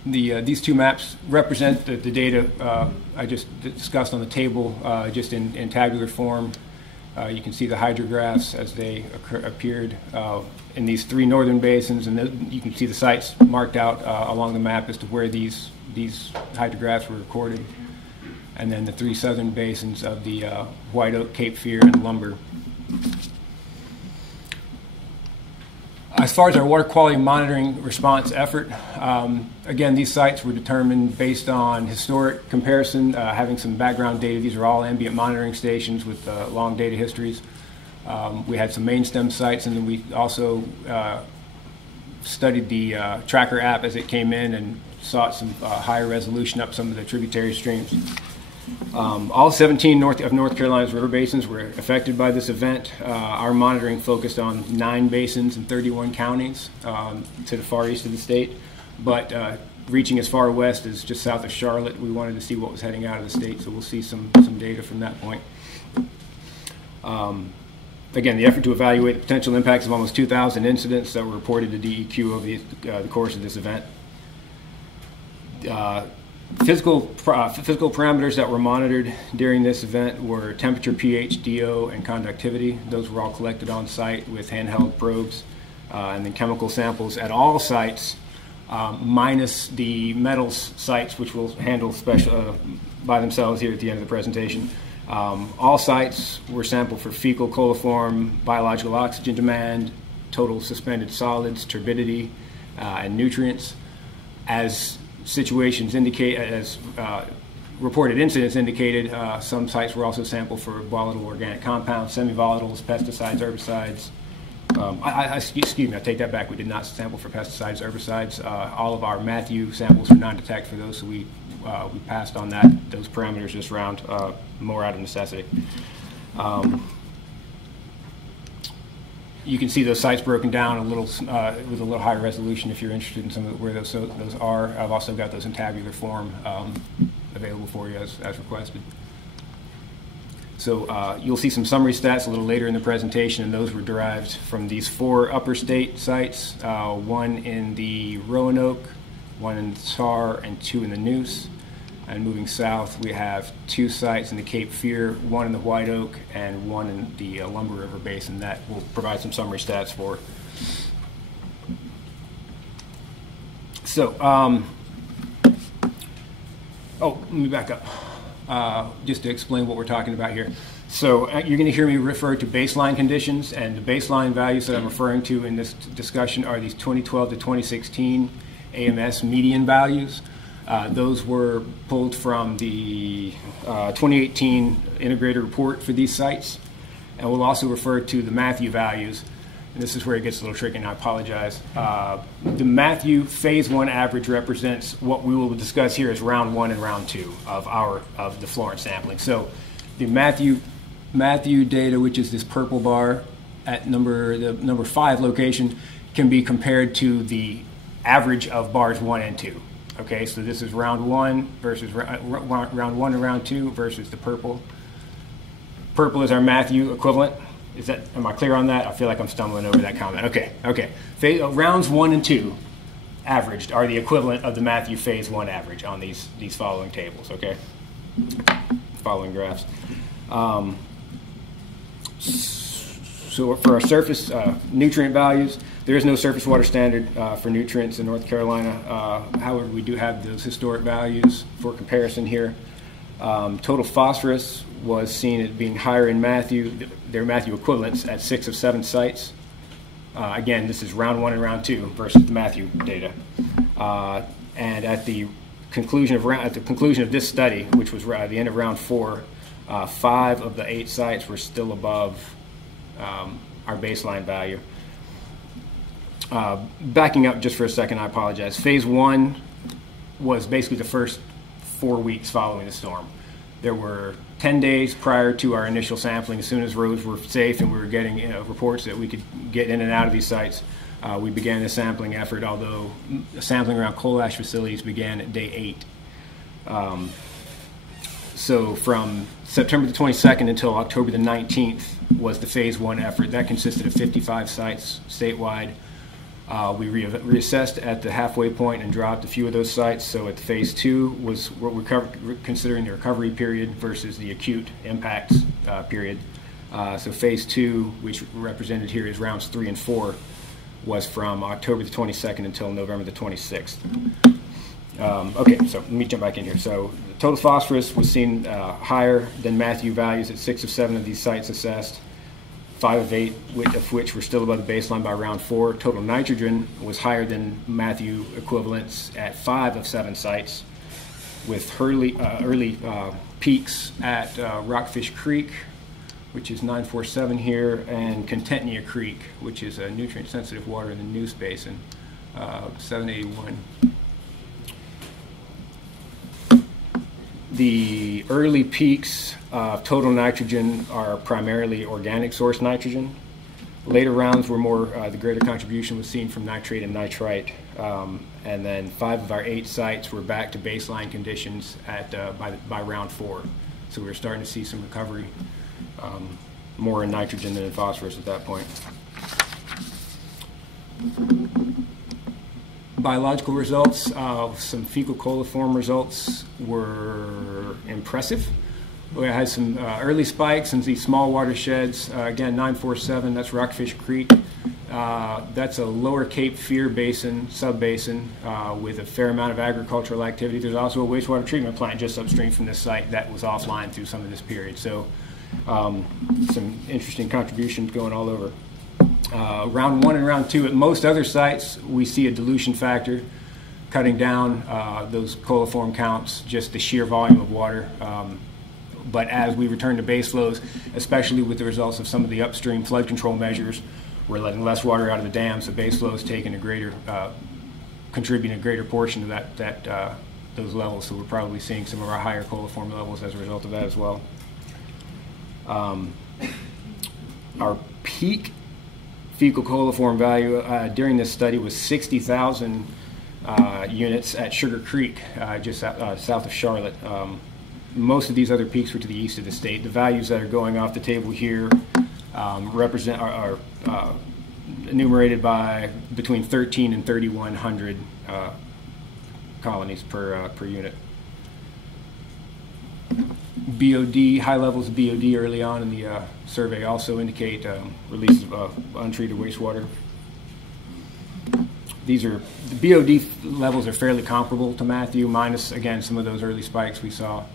These two maps represent the data I just discussed on the table, just in tabular form. You can see the hydrographs as they appeared in these 3 northern basins, and you can see the sites marked out along the map as to where these hydrographs were recorded, and then the 3 southern basins of the White Oak, Cape Fear, and Lumber. As far as our water quality monitoring response effort, again, these sites were determined based on historic comparison, having some background data. These are all ambient monitoring stations with long data histories. We had some main stem sites, and then we also studied the tracker app as it came in and sought some higher resolution up some of the tributary streams. All 17 of North Carolina's river basins were affected by this event. Our monitoring focused on 9 basins in 31 counties to the far east of the state, but reaching as far west as just south of Charlotte, we wanted to see what was heading out of the state, so we'll see some data from that point. Again, the effort to evaluate the potential impacts of almost 2,000 incidents that were reported to DEQ over the course of this event. Physical parameters that were monitored during this event were temperature, pH, DO, and conductivity. Those were all collected on site with handheld probes, and then chemical samples at all sites, minus the metals sites, which we'll handle by themselves here at the end of the presentation. All sites were sampled for fecal, coliform, biological oxygen demand, total suspended solids, turbidity, and nutrients. As situations indicate, as reported incidents indicated, some sites were also sampled for volatile organic compounds, semi-volatiles, pesticides, herbicides. Excuse me, I take that back. We did not sample for pesticides, herbicides. All of our Matthew samples are non-detect for those, so we passed on those parameters this round, more out of necessity. You can see those sites broken down a little with a little higher resolution if you're interested in some of where those are. I've also got those in tabular form available for you as requested. So you'll see some summary stats a little later in the presentation, and those were derived from these 4 upper state sites, 1 in the Roanoke, 1 in the Tar, and 2 in the Neuse. And moving south, we have 2 sites in the Cape Fear, 1 in the White Oak, and 1 in the Lumber River Basin that we'll provide some summary stats for. So, let me back up. just to explain what we're talking about here. So you're going to hear me refer to baseline conditions, and the baseline values that I'm referring to in this discussion are these 2012 to 2016 AMS median values. Those were pulled from the 2018 integrated report for these sites. And we'll also refer to the Matthew values. And this is where it gets a little tricky, and I apologize. The Matthew phase 1 average represents what we will discuss here as round 1 and round 2 of the Florence sampling. So the Matthew data, which is this purple bar at the number 5 location, can be compared to the average of bars 1 and 2. Okay, so this is round 1 versus round 1 and round 2 versus the purple. Purple is our Matthew equivalent. Am I clear on that? I feel like I'm stumbling over that comment. Okay. Rounds 1 and 2 averaged are the equivalent of the Matthew phase 1 average on these following tables, okay? Following graphs. So for our surface nutrient values, there is no surface water standard for nutrients in North Carolina. However, we do have those historic values for comparison here. Total phosphorus was seen as being higher in Matthew, their Matthew equivalents at 6 of 7 sites. Again, this is round 1 and round 2 versus the Matthew data. And at the conclusion of this study, which was at the end of round 4, 5 of the 8 sites were still above our baseline value. Backing up just for a second, I apologize. Phase 1 was basically the first 4 weeks following the storm. There were 10 days prior to our initial sampling. As soon as roads were safe and we were getting reports that we could get in and out of these sites, we began the sampling effort, although sampling around coal ash facilities began at day 8. So from September the 22nd until October the 19th was the phase 1 effort. That consisted of 55 sites statewide. We reassessed at the halfway point and dropped a few of those sites. So at the phase 2 was what we're considering the recovery period versus the acute impacts period. So phase 2, which represented here is rounds 3 and 4, was from October the 22nd until November the 26th. Okay, so let me jump back in here. So the total phosphorus was seen higher than Matthew values at 6 of 7 of these sites assessed. 5 of 8 of which were still above the baseline by round 4. Total nitrogen was higher than Matthew equivalents at 5 of 7 sites, with early peaks at Rockfish Creek, which is 947 here, and Contentnia Creek, which is a nutrient-sensitive water in the Neuse Basin, 781. The early peaks of total nitrogen are primarily organic source nitrogen. Later rounds were more, the greater contribution was seen from nitrate and nitrite. And then 5 of our 8 sites were back to baseline conditions by round 4. So we were starting to see some recovery, more in nitrogen than in phosphorus at that point. Biological results, some fecal coliform results were impressive. We had some early spikes in these small watersheds. Again, 947, that's Rockfish Creek. That's a lower Cape Fear basin, sub-basin, with a fair amount of agricultural activity. There's also a wastewater treatment plant just upstream from this site that was offline through some of this period. So some interesting contributions going all over. Round 1 and round 2, at most other sites, we see a dilution factor cutting down those coliform counts, just the sheer volume of water. But as we return to base flows, especially with the results of some of the upstream flood control measures, we're letting less water out of the dams, so base flows taking contributing a greater portion of those levels. So we're probably seeing some of our higher coliform levels as a result of that as well. Our peak fecal coliform value during this study was 60,000 units at Sugar Creek, just south of Charlotte. Most of these other peaks were to the east of the state. The values that are going off the table here are enumerated by between 13 and 3,100 colonies per unit. BOD, high levels of BOD early on in the survey also indicate release of untreated wastewater. The BOD levels are fairly comparable to Matthew, minus, again, some of those early spikes we saw.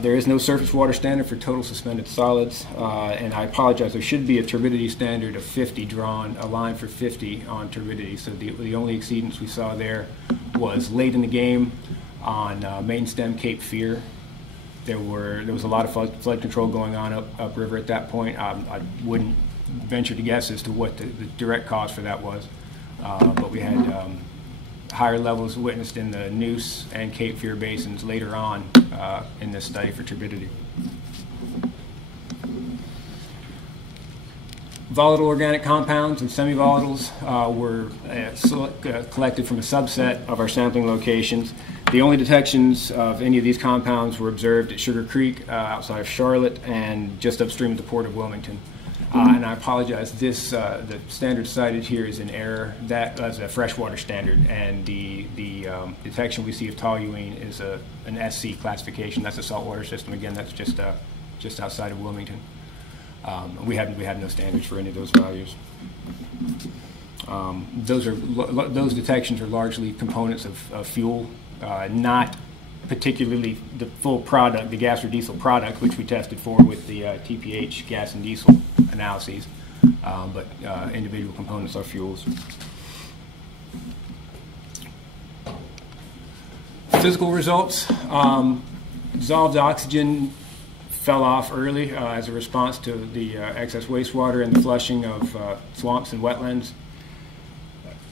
There is no surface water standard for total suspended solids, and I apologize. There should be a turbidity standard of 50 drawn, a line for 50 on turbidity. So the only exceedance we saw there was late in the game on main stem Cape Fear. There was a lot of flood control going on upriver at that point. I wouldn't venture to guess as to what the direct cause for that was, but we had higher levels witnessed in the Neuse and Cape Fear basins later on in this study for turbidity. Volatile organic compounds and semi-volatiles were collected from a subset of our sampling locations. The only detections of any of these compounds were observed at Sugar Creek outside of Charlotte and just upstream of the port of Wilmington. And I apologize, the standard cited here is in error. That is a freshwater standard, and the detection we see of toluene is an SC classification. That's a saltwater system. Again, that's just outside of Wilmington. We have no standards for any of those values. Those detections are largely components of fuel, not particularly the full product, the gas or diesel product, which we tested for with the TPH gas and diesel analyses, but individual components are fuels. Physical results. Dissolved oxygen fell off early as a response to the excess wastewater and the flushing of swamps and wetlands.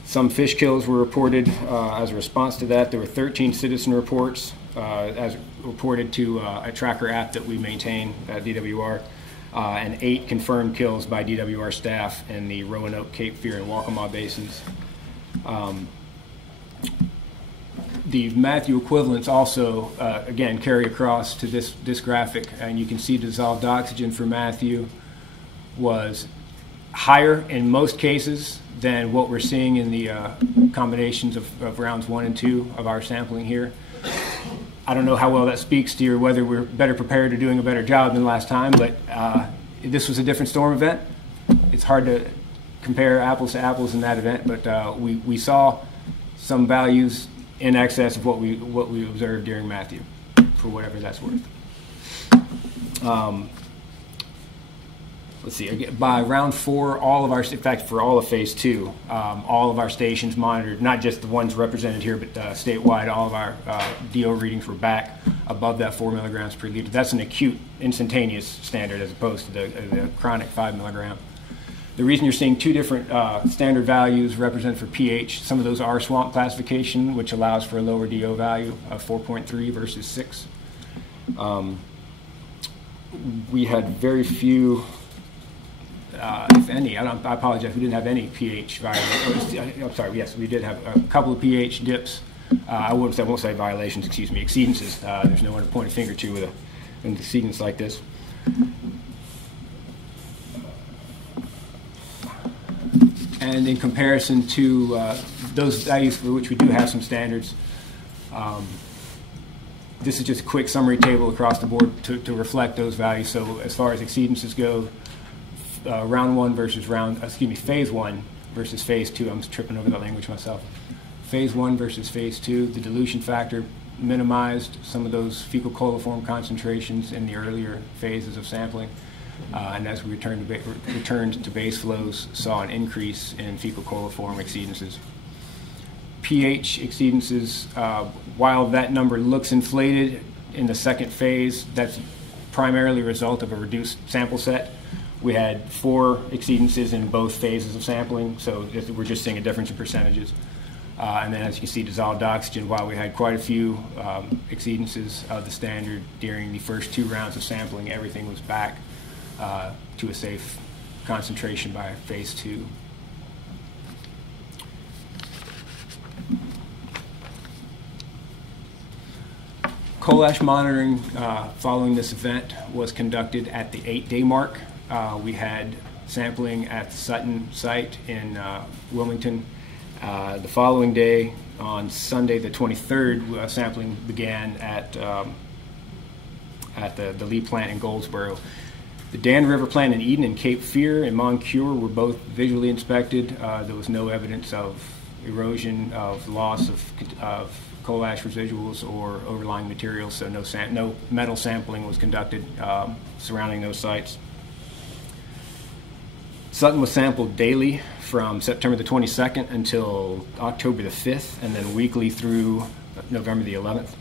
Some fish kills were reported as a response to that. There were 13 citizen reports as reported to a tracker app that we maintain at DWR, and 8 confirmed kills by DWR staff in the Roanoke, Cape Fear, and Waccamaw basins. The Matthew equivalents also, again, carry across to this graphic, and you can see dissolved oxygen for Matthew was higher in most cases than what we're seeing in the combinations of rounds 1 and 2 of our sampling here. I don't know how well that speaks to you, whether we're better prepared or doing a better job than last time, but this was a different storm event. It's hard to compare apples to apples in that event, but we saw some values in excess of what we observed during Matthew, for whatever that's worth. Let's see, by round 4, in fact, for all of phase 2, all of our stations monitored, not just the ones represented here, but statewide, all of our DO readings were back above that 4 milligrams per liter. That's an acute, instantaneous standard as opposed to the chronic 5 milligram. The reason you're seeing 2 different standard values represented for pH, some of those are swamp classification, which allows for a lower DO value of 4.3 versus 6. We had very few, if any, I apologize, we didn't have any pH violations. I'm sorry, yes, we did have a couple of pH dips. I won't say violations, excuse me, exceedances. There's no one to point a finger to with an exceedance like this. And in comparison to those values for which we do have some standards, this is just a quick summary table across the board to reflect those values. So as far as exceedances go, phase 1 versus phase 2. I'm tripping over that language myself. Phase 1 versus phase 2, the dilution factor minimized some of those fecal coliform concentrations in the earlier phases of sampling. And as we returned to base flows, saw an increase in fecal coliform exceedances. pH exceedances, while that number looks inflated in the second phase, that's primarily a result of a reduced sample set. We had 4 exceedances in both phases of sampling, so we're just seeing a difference in percentages. And then as you can see, dissolved oxygen, while we had quite a few exceedances of the standard during the first 2 rounds of sampling, everything was back to a safe concentration by phase 2. Coal ash monitoring following this event was conducted at the 8-day mark. We had sampling at the Sutton site in Wilmington. The following day, on Sunday the 23rd, sampling began at the Lee plant in Goldsboro. The Dan River plant in Eden and Cape Fear and Moncure were both visually inspected. There was no evidence of erosion, of loss of coal ash residuals or overlying materials, so no metal sampling was conducted surrounding those sites. Sutton was sampled daily from September the 22nd until October the 5th, and then weekly through November the 11th.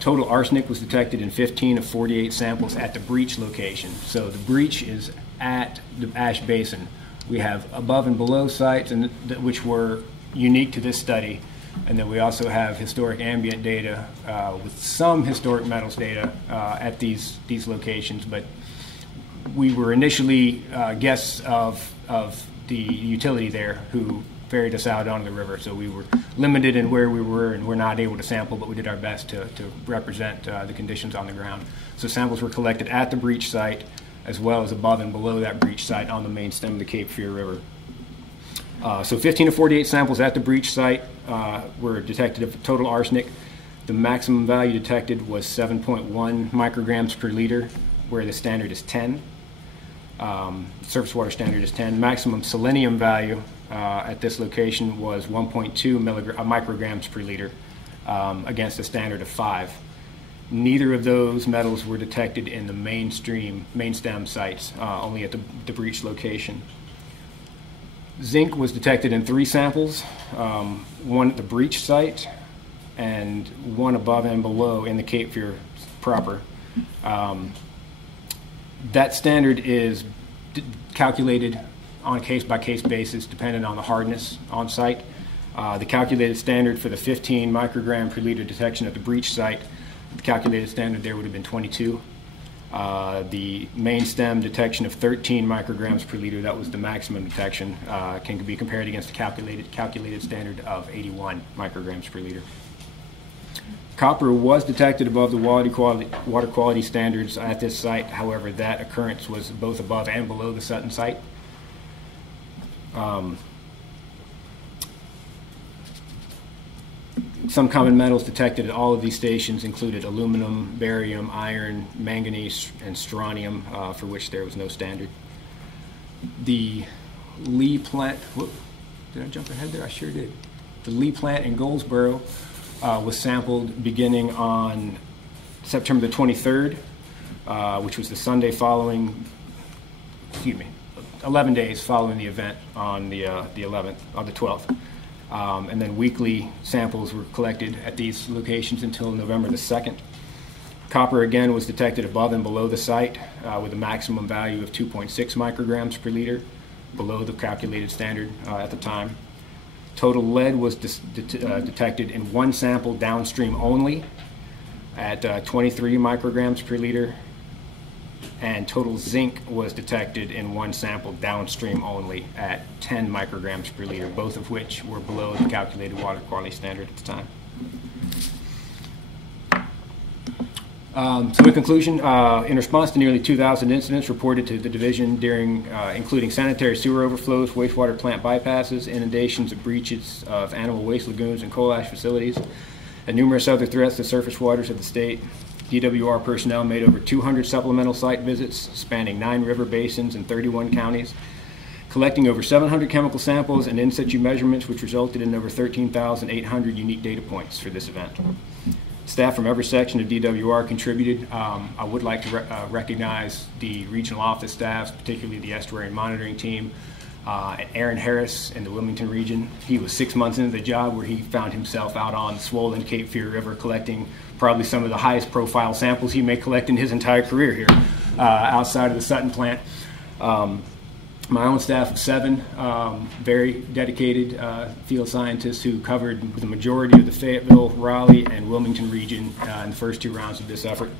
Total arsenic was detected in 15 of 48 samples at the breach location. So the breach is at the ash basin. We have above and below sites, which were unique to this study, and then we also have historic ambient data with some historic metals data at these locations. But we were initially guests of the utility there who ferried us out onto the river, so we were limited in where we were and were not able to sample, but we did our best to represent the conditions on the ground. So samples were collected at the breach site as well as above and below that breach site on the main stem of the Cape Fear River. So 15 of 48 samples at the breach site were detected of total arsenic. The maximum value detected was 7.1 micrograms per liter, where the standard is 10. Surface water standard is 10. Maximum selenium value at this location was 1.2 micrograms per liter against a standard of 5. Neither of those metals were detected in the main stem sites, only at the breach location. Zinc was detected in 3 samples, one at the breach site and one above and below in the Cape Fear proper. That standard is calculated on a case-by-case basis depending on the hardness on site. The calculated standard for the 15 microgram per liter detection at the breach site, the calculated standard there would have been 22. The main stem detection of 13 micrograms per liter, that was the maximum detection, can be compared against the calculated standard of 81 micrograms per liter. Copper was detected above the water quality standards at this site. However, that occurrence was both above and below the Sutton site. Some common metals detected at all of these stations included aluminum, barium, iron, manganese, and strontium, for which there was no standard. The Lee plant, did I jump ahead there? I sure did. The Lee plant in Goldsboro was sampled beginning on September the 23rd, which was the Sunday following, 11 days following the event on the 11th, on the 12th. And then weekly samples were collected at these locations until November the 2nd. Copper again was detected above and below the site with a maximum value of 2.6 micrograms per liter, below the calculated standard at the time. Total lead was detected in 1 sample downstream only at 23 micrograms per liter, and total zinc was detected in 1 sample downstream only at 10 micrograms per liter, both of which were below the calculated water quality standard at the time. So in conclusion, in response to nearly 2,000 incidents reported to the division during, including sanitary sewer overflows, wastewater plant bypasses, inundations and breaches of animal waste lagoons and coal ash facilities, and numerous other threats to surface waters of the state, DWR personnel made over 200 supplemental site visits spanning 9 river basins in 31 counties, collecting over 700 chemical samples and in situ measurements, which resulted in over 13,800 unique data points for this event. Staff from every section of DWR contributed. I would like to recognize the regional office staffs, particularly the estuary monitoring team, and Aaron Harris in the Wilmington region. He was 6 months into the job where he found himself out on the swollen Cape Fear River collecting probably some of the highest profile samples he may collect in his entire career here outside of the Sutton plant. My own staff of 7 very dedicated field scientists who covered the majority of the Fayetteville, Raleigh, and Wilmington region in the first 2 rounds of this effort,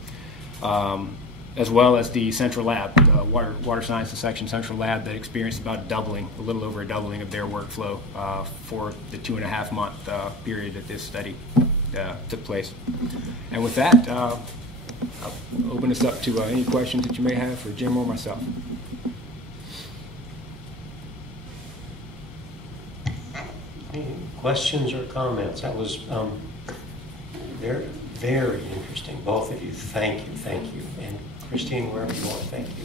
as well as the central lab, the Water Sciences Section Central Lab, that experienced about a little over a doubling of their workflow for the 2.5-month period that this study took place. And with that, I'll open this up to any questions that you may have for Jim or myself. Questions or comments? That was very, very interesting. Both of you, thank you. And Christine, wherever you are, thank you.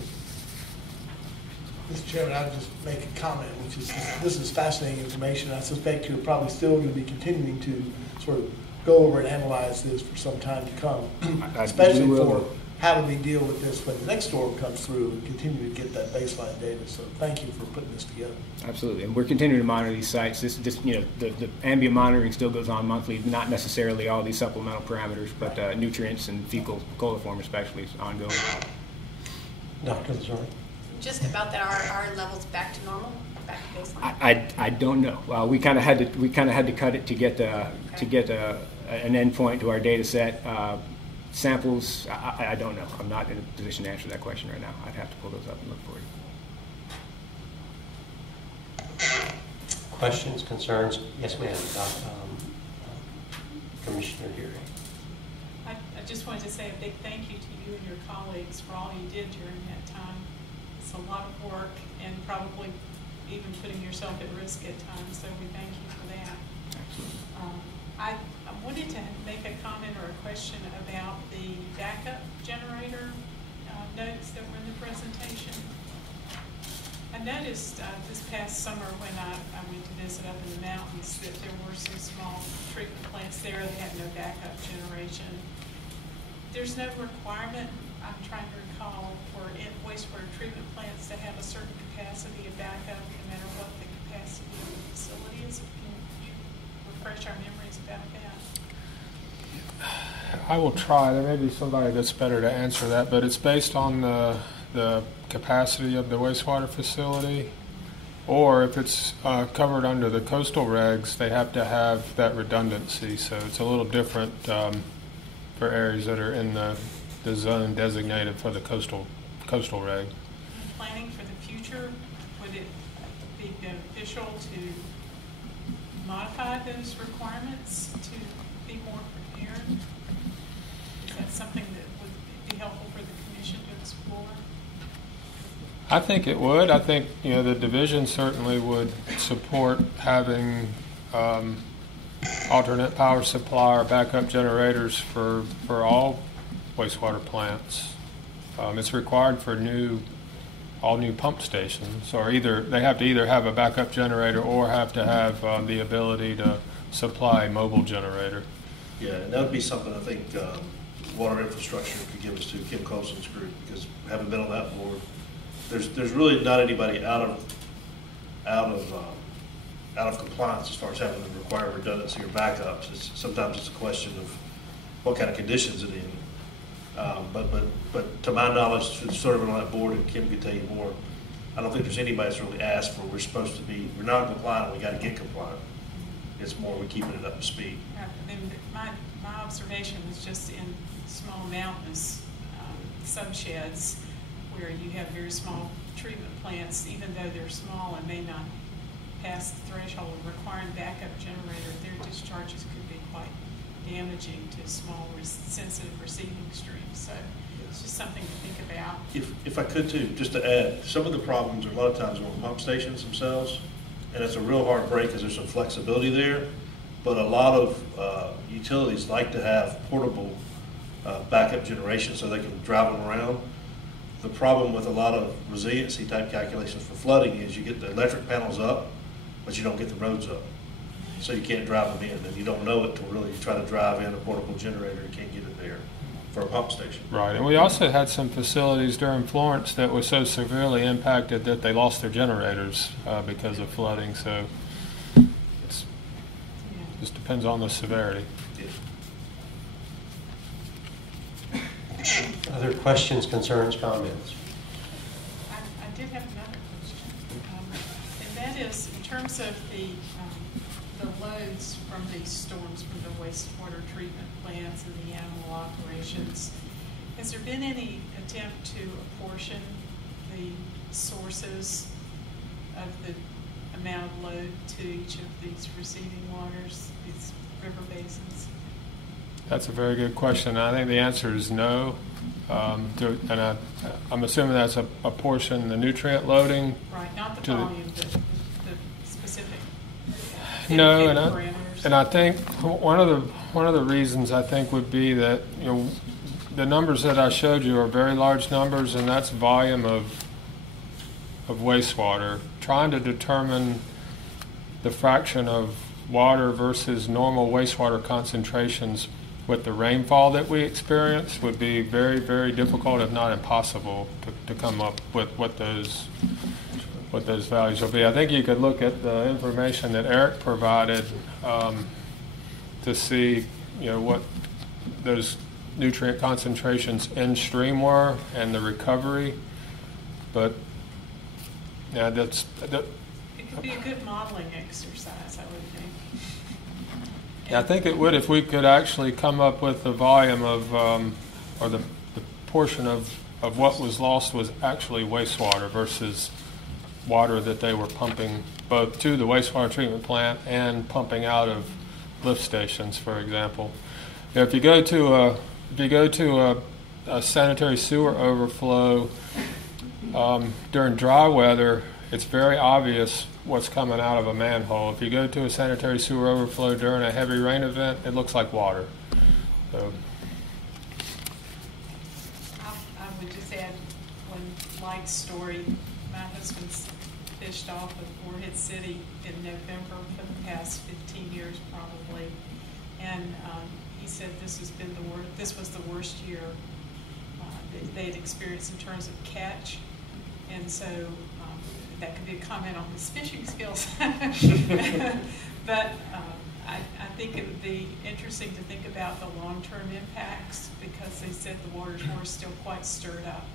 Mr. Chairman, I'll just make a comment, which is this is fascinating information. I suspect you're probably still going to be continuing to sort of go over and analyze this for some time to come, I especially do, for how do we deal with this when the next storm comes through and continue to get that baseline data. So thank you for putting this together. Absolutely, and we're continuing to monitor these sites. This the ambient monitoring still goes on monthly, not necessarily all these supplemental parameters, but nutrients and fecal coliform especially is ongoing. Dr. Lazari? Just about that, are levels back to normal, back to baseline? I don't know. We kind of had to cut it to get an endpoint to our data set. Samples, I don't know. I'm not in a position to answer that question right now. I'd have to pull those up and look for you. Questions, concerns? Yes, ma'am. Commissioner Deary. I just wanted to say a big thank you to you and your colleagues for all you did during that time. It's a lot of work and probably even putting yourself at risk at times, so we thank you for that. I wanted to make a comment or a question about the backup generator notes that were in the presentation. I noticed this past summer when I went to visit up in the mountains that there were some small treatment plants there that had no backup generation. There's no requirement, I'm trying to recall, for wastewater treatment plants to have a certain capacity of backup no matter what the capacity of the facility is. Can you refresh our memories about that? I will try. There may be somebody that's better to answer that, but it's based on the capacity of the wastewater facility, or if it's covered under the coastal regs, they have to have that redundancy. So it's a little different for areas that are in the zone designated for the coastal reg. Planning for the future, would it be beneficial to modify those requirements to be more prepared? Is that something that would be helpful for the commission to explore? I think it would. I think the division certainly would support having alternate power supply or backup generators for all wastewater plants. It's required for all new pump stations, or they have to either have a backup generator or have to have the ability to supply a mobile generator. Yeah, and that would be something I think Water Infrastructure could give us to Kim Colson's group, because having been on that board, there's really not anybody out of compliance as far as having to require redundancy or backups. Sometimes it's a question of what kind of conditions it in. But to my knowledge, serving on that board, and Kim could tell you more, I don't think there's anybody that's really asked for. We're not compliant, we got to get compliant. It's more we're keeping it up to speed. My observation was just in small mountainous subsheds where you have very small treatment plants, even though they're small and may not pass the threshold of requiring backup generator, their discharges could be quite damaging to small sensitive receiving streams. So it's just something to think about. If I could too, just to add, some of the problems are a lot of times on pump stations themselves, and it's a real hard break because there's some flexibility there, but a lot of utilities like to have portable backup generation so they can drive them around. The problem with a lot of resiliency type calculations for flooding is you get the electric panels up, but you don't get the roads up. So you can't drive them in, and you don't know it till really you try to drive in a portable generator and can't get it there for a pump station. Right, and we also had some facilities during Florence that were so severely impacted that they lost their generators because of flooding, so it just depends on the severity. Other questions, concerns, comments? I did have another question, and that is in terms of the loads from these storms from the wastewater treatment plants and the animal operations. Has there been any attempt to apportion the sources of the amount of load to each of these receiving waters, these river basins? That's a very good question. I think the answer is no. And I'm assuming that's a portion, the nutrient loading. Right, not the volume, but the specific. No, and I think one of the reasons I think would be that the numbers that I showed you are very large numbers, and that's volume of wastewater. Trying to determine the fraction of wastewater versus normal wastewater concentrations with the rainfall that we experience would be very, very difficult, if not impossible, to come up with what those values will be. I think you could look at the information that Eric provided to see, what those nutrient concentrations in stream were and the recovery. But yeah, It could be a good modeling exercise, I would think. I think it would if we could actually come up with the volume of, or the portion of what was lost was actually wastewater versus water that they were pumping both to the wastewater treatment plant and pumping out of lift stations, for example. If you go to a sanitary sewer overflow during dry weather, it's very obvious what's coming out of a manhole. If you go to a sanitary sewer overflow during a heavy rain event, it looks like water. So. I would just add one light story. My husband's fished off of Warhead City in November for the past 15 years probably, and he said this was the worst year that they'd experienced in terms of catch, and so that could be a comment on his fishing skills. But I think it would be interesting to think about the long-term impacts, because they said the waters were still quite stirred up,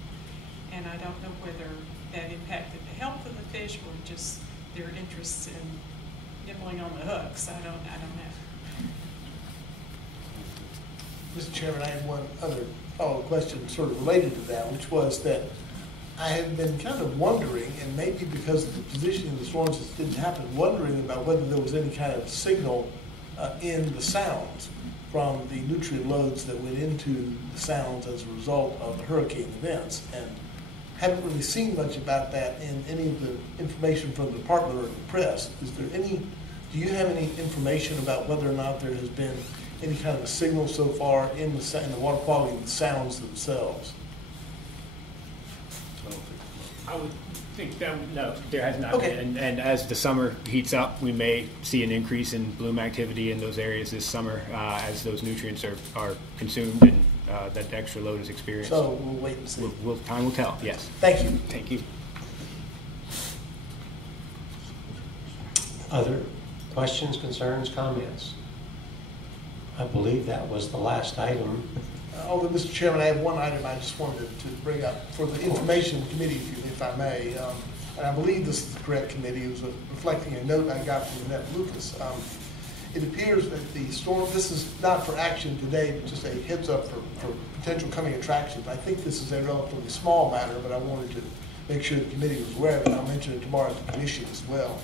and I don't know whether that impacted the health of the fish or just their interests in nibbling on the hooks. I don't know. Mr. Chairman, I have one other follow-up question sort of related to that, which was that I had been kind of wondering, and maybe because of the positioning of the storms this didn't happen, wondering about whether there was any kind of signal in the sounds from the nutrient loads that went into the sounds as a result of the hurricane events. And haven't really seen much about that in any of the information from the department or the press. Do you have any information about whether or not there has been any kind of a signal so far in the water quality of the sounds themselves? I would think that, no, there has not Okay. been. And as the summer heats up, we may see an increase in bloom activity in those areas this summer as those nutrients are consumed and that extra load is experienced. So we'll wait and see. Time will tell, yes. Thank you. Thank you. Other questions, concerns, comments? I believe that was the last item. Although, Mr. Chairman, I have one item I just wanted to bring up for the Information Committee, if I may. And I believe this is the correct committee. It was reflecting a note I got from Annette Lucas. It appears that the storm, this is not for action today, but just a heads up for potential coming attractions. I think this is a relatively small matter, but I wanted to make sure the committee was aware of it. I'll mention it tomorrow at the commission as well.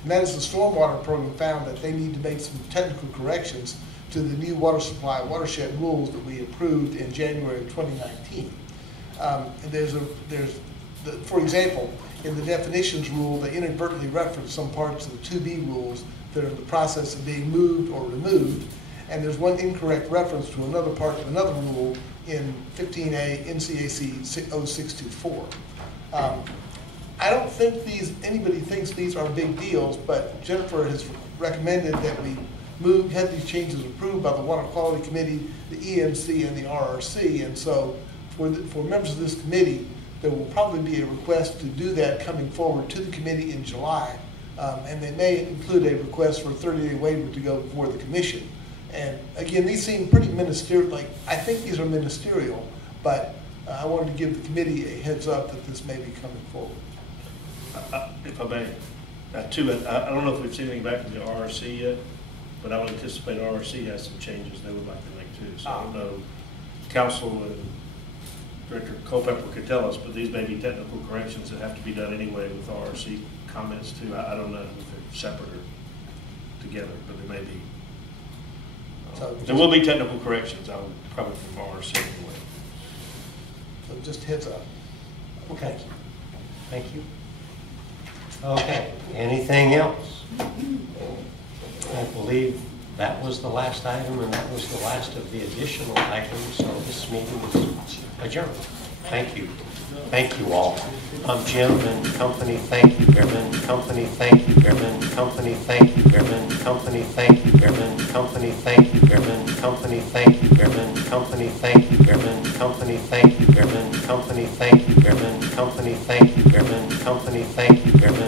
And that is the stormwater program found that they need to make some technical corrections to the new water supply watershed rules that we approved in January of 2019. For example, in the definitions rule, they inadvertently reference some parts of the 2B rules that are in the process of being moved or removed, and there's one incorrect reference to another part of another rule in 15A NCAC 0624. I don't think anybody thinks these are big deals, but Jennifer has recommended that we have these changes approved by the Water Quality Committee, the EMC, and the RRC. And so for members of this committee, there will probably be a request to do that coming forward to the committee in July. And they may include a request for a 30-day waiver to go before the commission. And again, these seem pretty ministerial. I think these are ministerial, but I wanted to give the committee a heads up that this may be coming forward. If I may, I don't know if we've seen anything back from the RRC yet, but I would anticipate RRC has some changes they would like to make too. So I don't know, Council and Director Culpepper could tell us, but these may be technical corrections that have to be done anyway with RRC comments too. I don't know if they're separate or together, but there may be. There will be technical corrections, I would probably from RRC anyway. So just heads up. Okay. Thank you. Okay. Anything else? I believe that was the last item, and that was the last of the additional items, so this meeting is adjourned. Thank you. Thank you all. Jim and company, thank you. Behrman Company, thank you. Behrman Company, thank you. Behrman Company, thank you. Behrman Company, thank you. Behrman Company, thank you. Behrman Company, thank you. Behrman Company, thank you. Behrman Company, thank you. Behrman Company, thank you. Behrman Company, thank you. Behrman